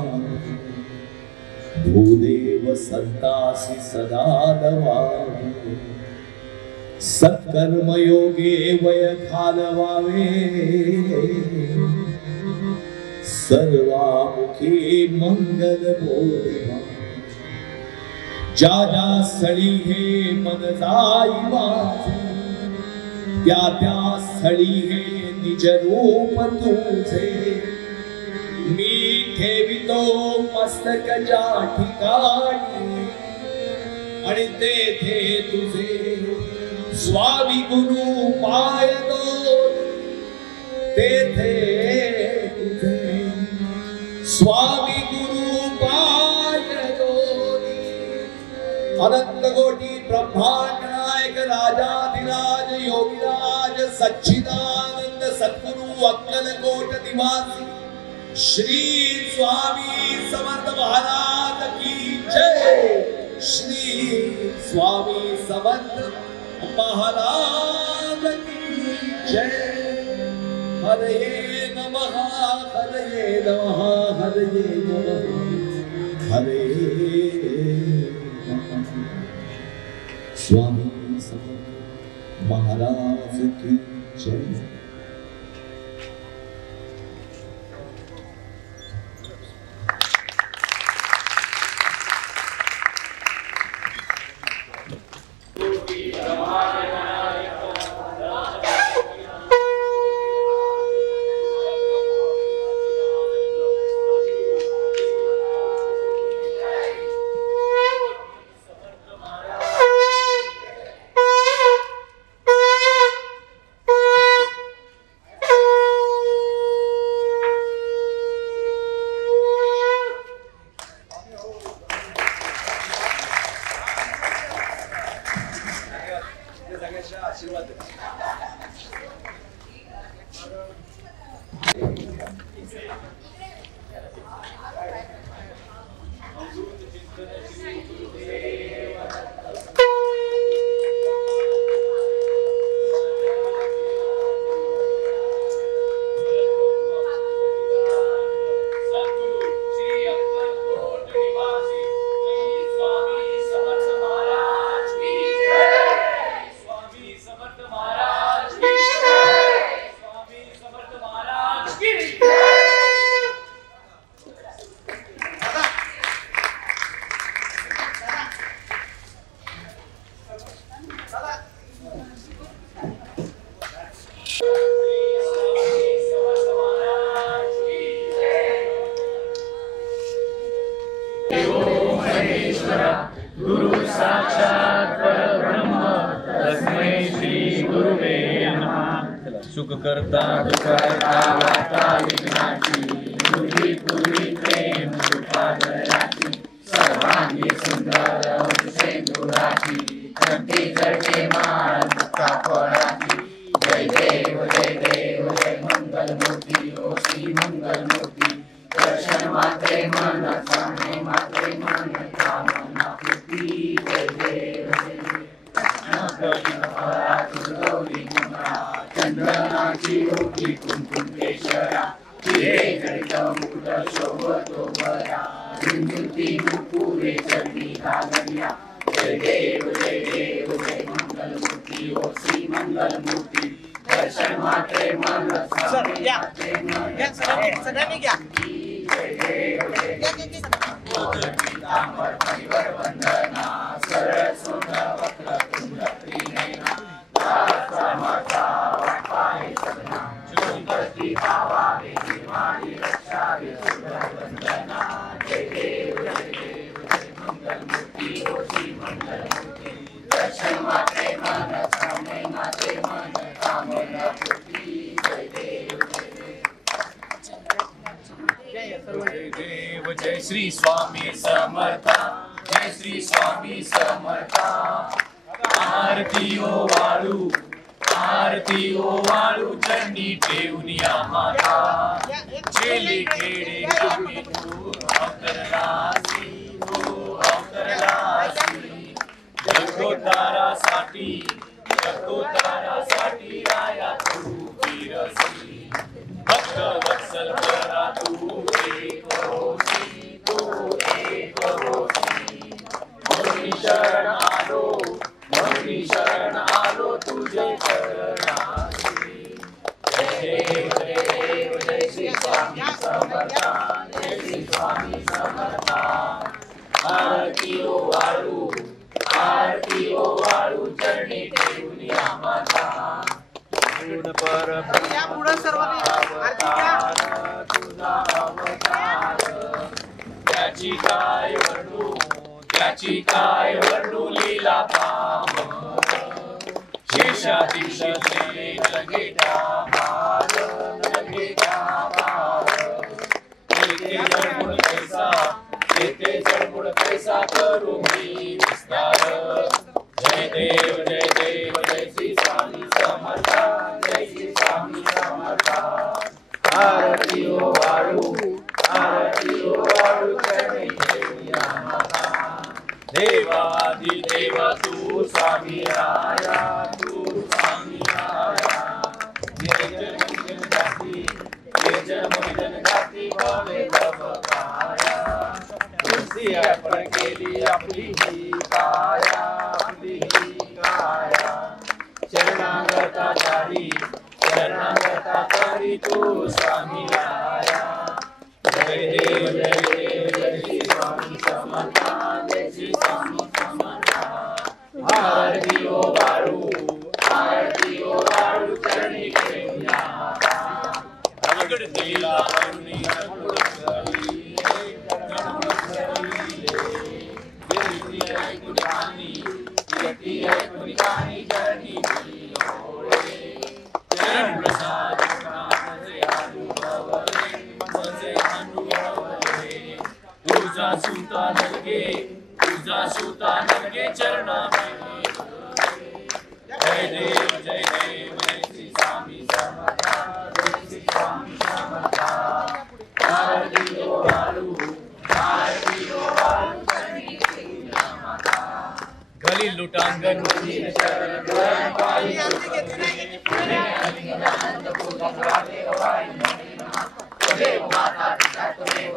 भूदेव संतासी सदा नवा। सत्कर्म योगे वय घालवावे, सर्वामुखी मंगल बोलवा। ज्या ज्या स्थळी हे मन जाई माझे, त्या त्या स्थळी हे निज रूप तुझे। मी ठेवितो मस्तक ज्या ठिकाणी, आणि तेथे तुझे स्वामी गुरु पाय दोन। तेथे तुझे स्वामी गुरु पाय अनंत कोटी ब्रह्मांड नायक राजाधिराज योगीराज सच्चिदानंद सद्गुरु अक्कलकोट निवासी श्री स्वामी समर्थ महाराज की जय। श्री स्वामी समर्थ महाराज की जय। हरे नमः हरे नमः हरे नमः हरे नमः। स्वामी समर्थ महाराज की जय। सुखकर्ता दुःखहर्ता वार्ता विघ्नाची तुझी पूर्वी प्रेम कृपादयाची सर्वांगी सुंदर सेंदुराची कंठी जळते माळ मुक्ता फळाची जय देव जय मंगल मूर्ती ओ श्री मंगल मूर्ती दर्शन मात्रे मन सामने मात्रे मन कामना पूर्ती जय देव गौरी चंद्रनाची योगी कुंकुम केशरा तिरे जडित मुकुट शोभतो बरा विंजुती नुपुरे चरणी घालया जय देव जय मंगल मूर्ती ओ श्री मंगल मूर्ती दर्शन मात्रे मन सगळ्यांनी घ्या जय देव पीतांबर परिवर वंदना सरळ सोंड वक्र तुंड त्रिनयना समर्था वाटपाय सगना चुंबती भावावे निर्माणी रक्षावे वंदना जय देव जय मंगल मूर्ती ओ श्री मंगल मूर्ती दर्शन मात्रे मन सामने मात्रे मन कामना पूर्ती जय देव जय श्री स्वामी समर्था जय श्री स्वामी समर्था आरती ओ वाळू चरणी ठेवूनिया माता चेले खेडे गावी तू अवतरलासी जगोतारासाठी राया तू वीरसी भक्त वत्सल करा तू एक होसी मौनी शरण आलो तुझे चरणासी जय देव जय श्री स्वामी समर्था जय श्री स्वामी समर्था आरती ओ वाळू चरणी ठेवूनिया माता त्याची काय वर्णू लीला पामर शेषाधीशे लगे डामार येते जळमुळ पैसा कैसा करू मी विस्तार. जय देव जय श्री स्वामी समर्थ. जय श्री स्वामी समर्थ. आरती ओ वाळू करणे घेऊया माता. देवाधिदेव तू स्वामी राया, तू स्वामी राया. निर्जन जाती भवे तव काया. तुझी अर्पण केली आपली ही काया, आपली ही काया. शरणागता करी तू स्वामी राया. जय देव जय श्री स्वामी समर्थ. जय श्री स्वामी समर्थ. आरती ओ वाळू चरणी घेऊया माता. रगड दिला करुणी जरणी चरण प्रसाद तुझा सुता नरगे चरणा. जय देव जय श्री स्वामी समर्थ. जय श्री स्वामी समर्थ. आरती ओ वाळू करणी घेऊया माता. गली लुटांगण चरण पायी आनंद त्वमेव माता पिता त्वमेव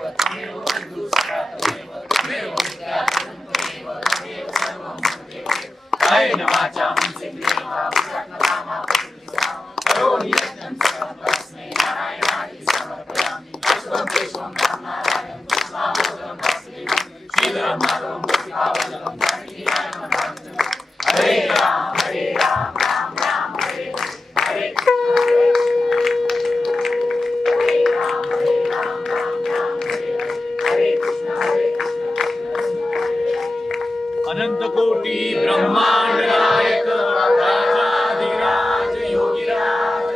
दुसरा त्वमेव सर्वं काय नवाचा हमसे प्रेमा विषात्मनामा करोमि यज्ञं सर्वस्मै नारायणाय समर्पयामि. पुष्पं पुष्पं नारायणं पुष्पामोदकं वासुदेवं श्रीधरं माधवं भक्तिभावजलं जानकीनारायणं भावजलं. हरे राम राम राम हरे हरे. अनंत कोटी ब्रह्मांड नायक राजाधिराज योगीराज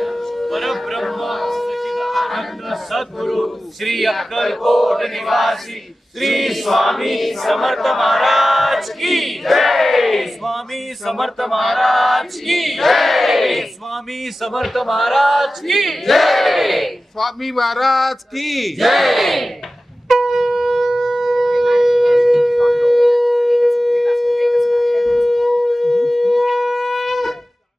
परब्रह्म सच्चिदानंद सद्गुरु श्री अक्कलकोट निवासी श्री स्वामी समर्थ महाराज की जय. स्वामी समर्थ महाराज की जय. स्वामी समर्थ महाराज की जय. स्वामी महाराज की जय.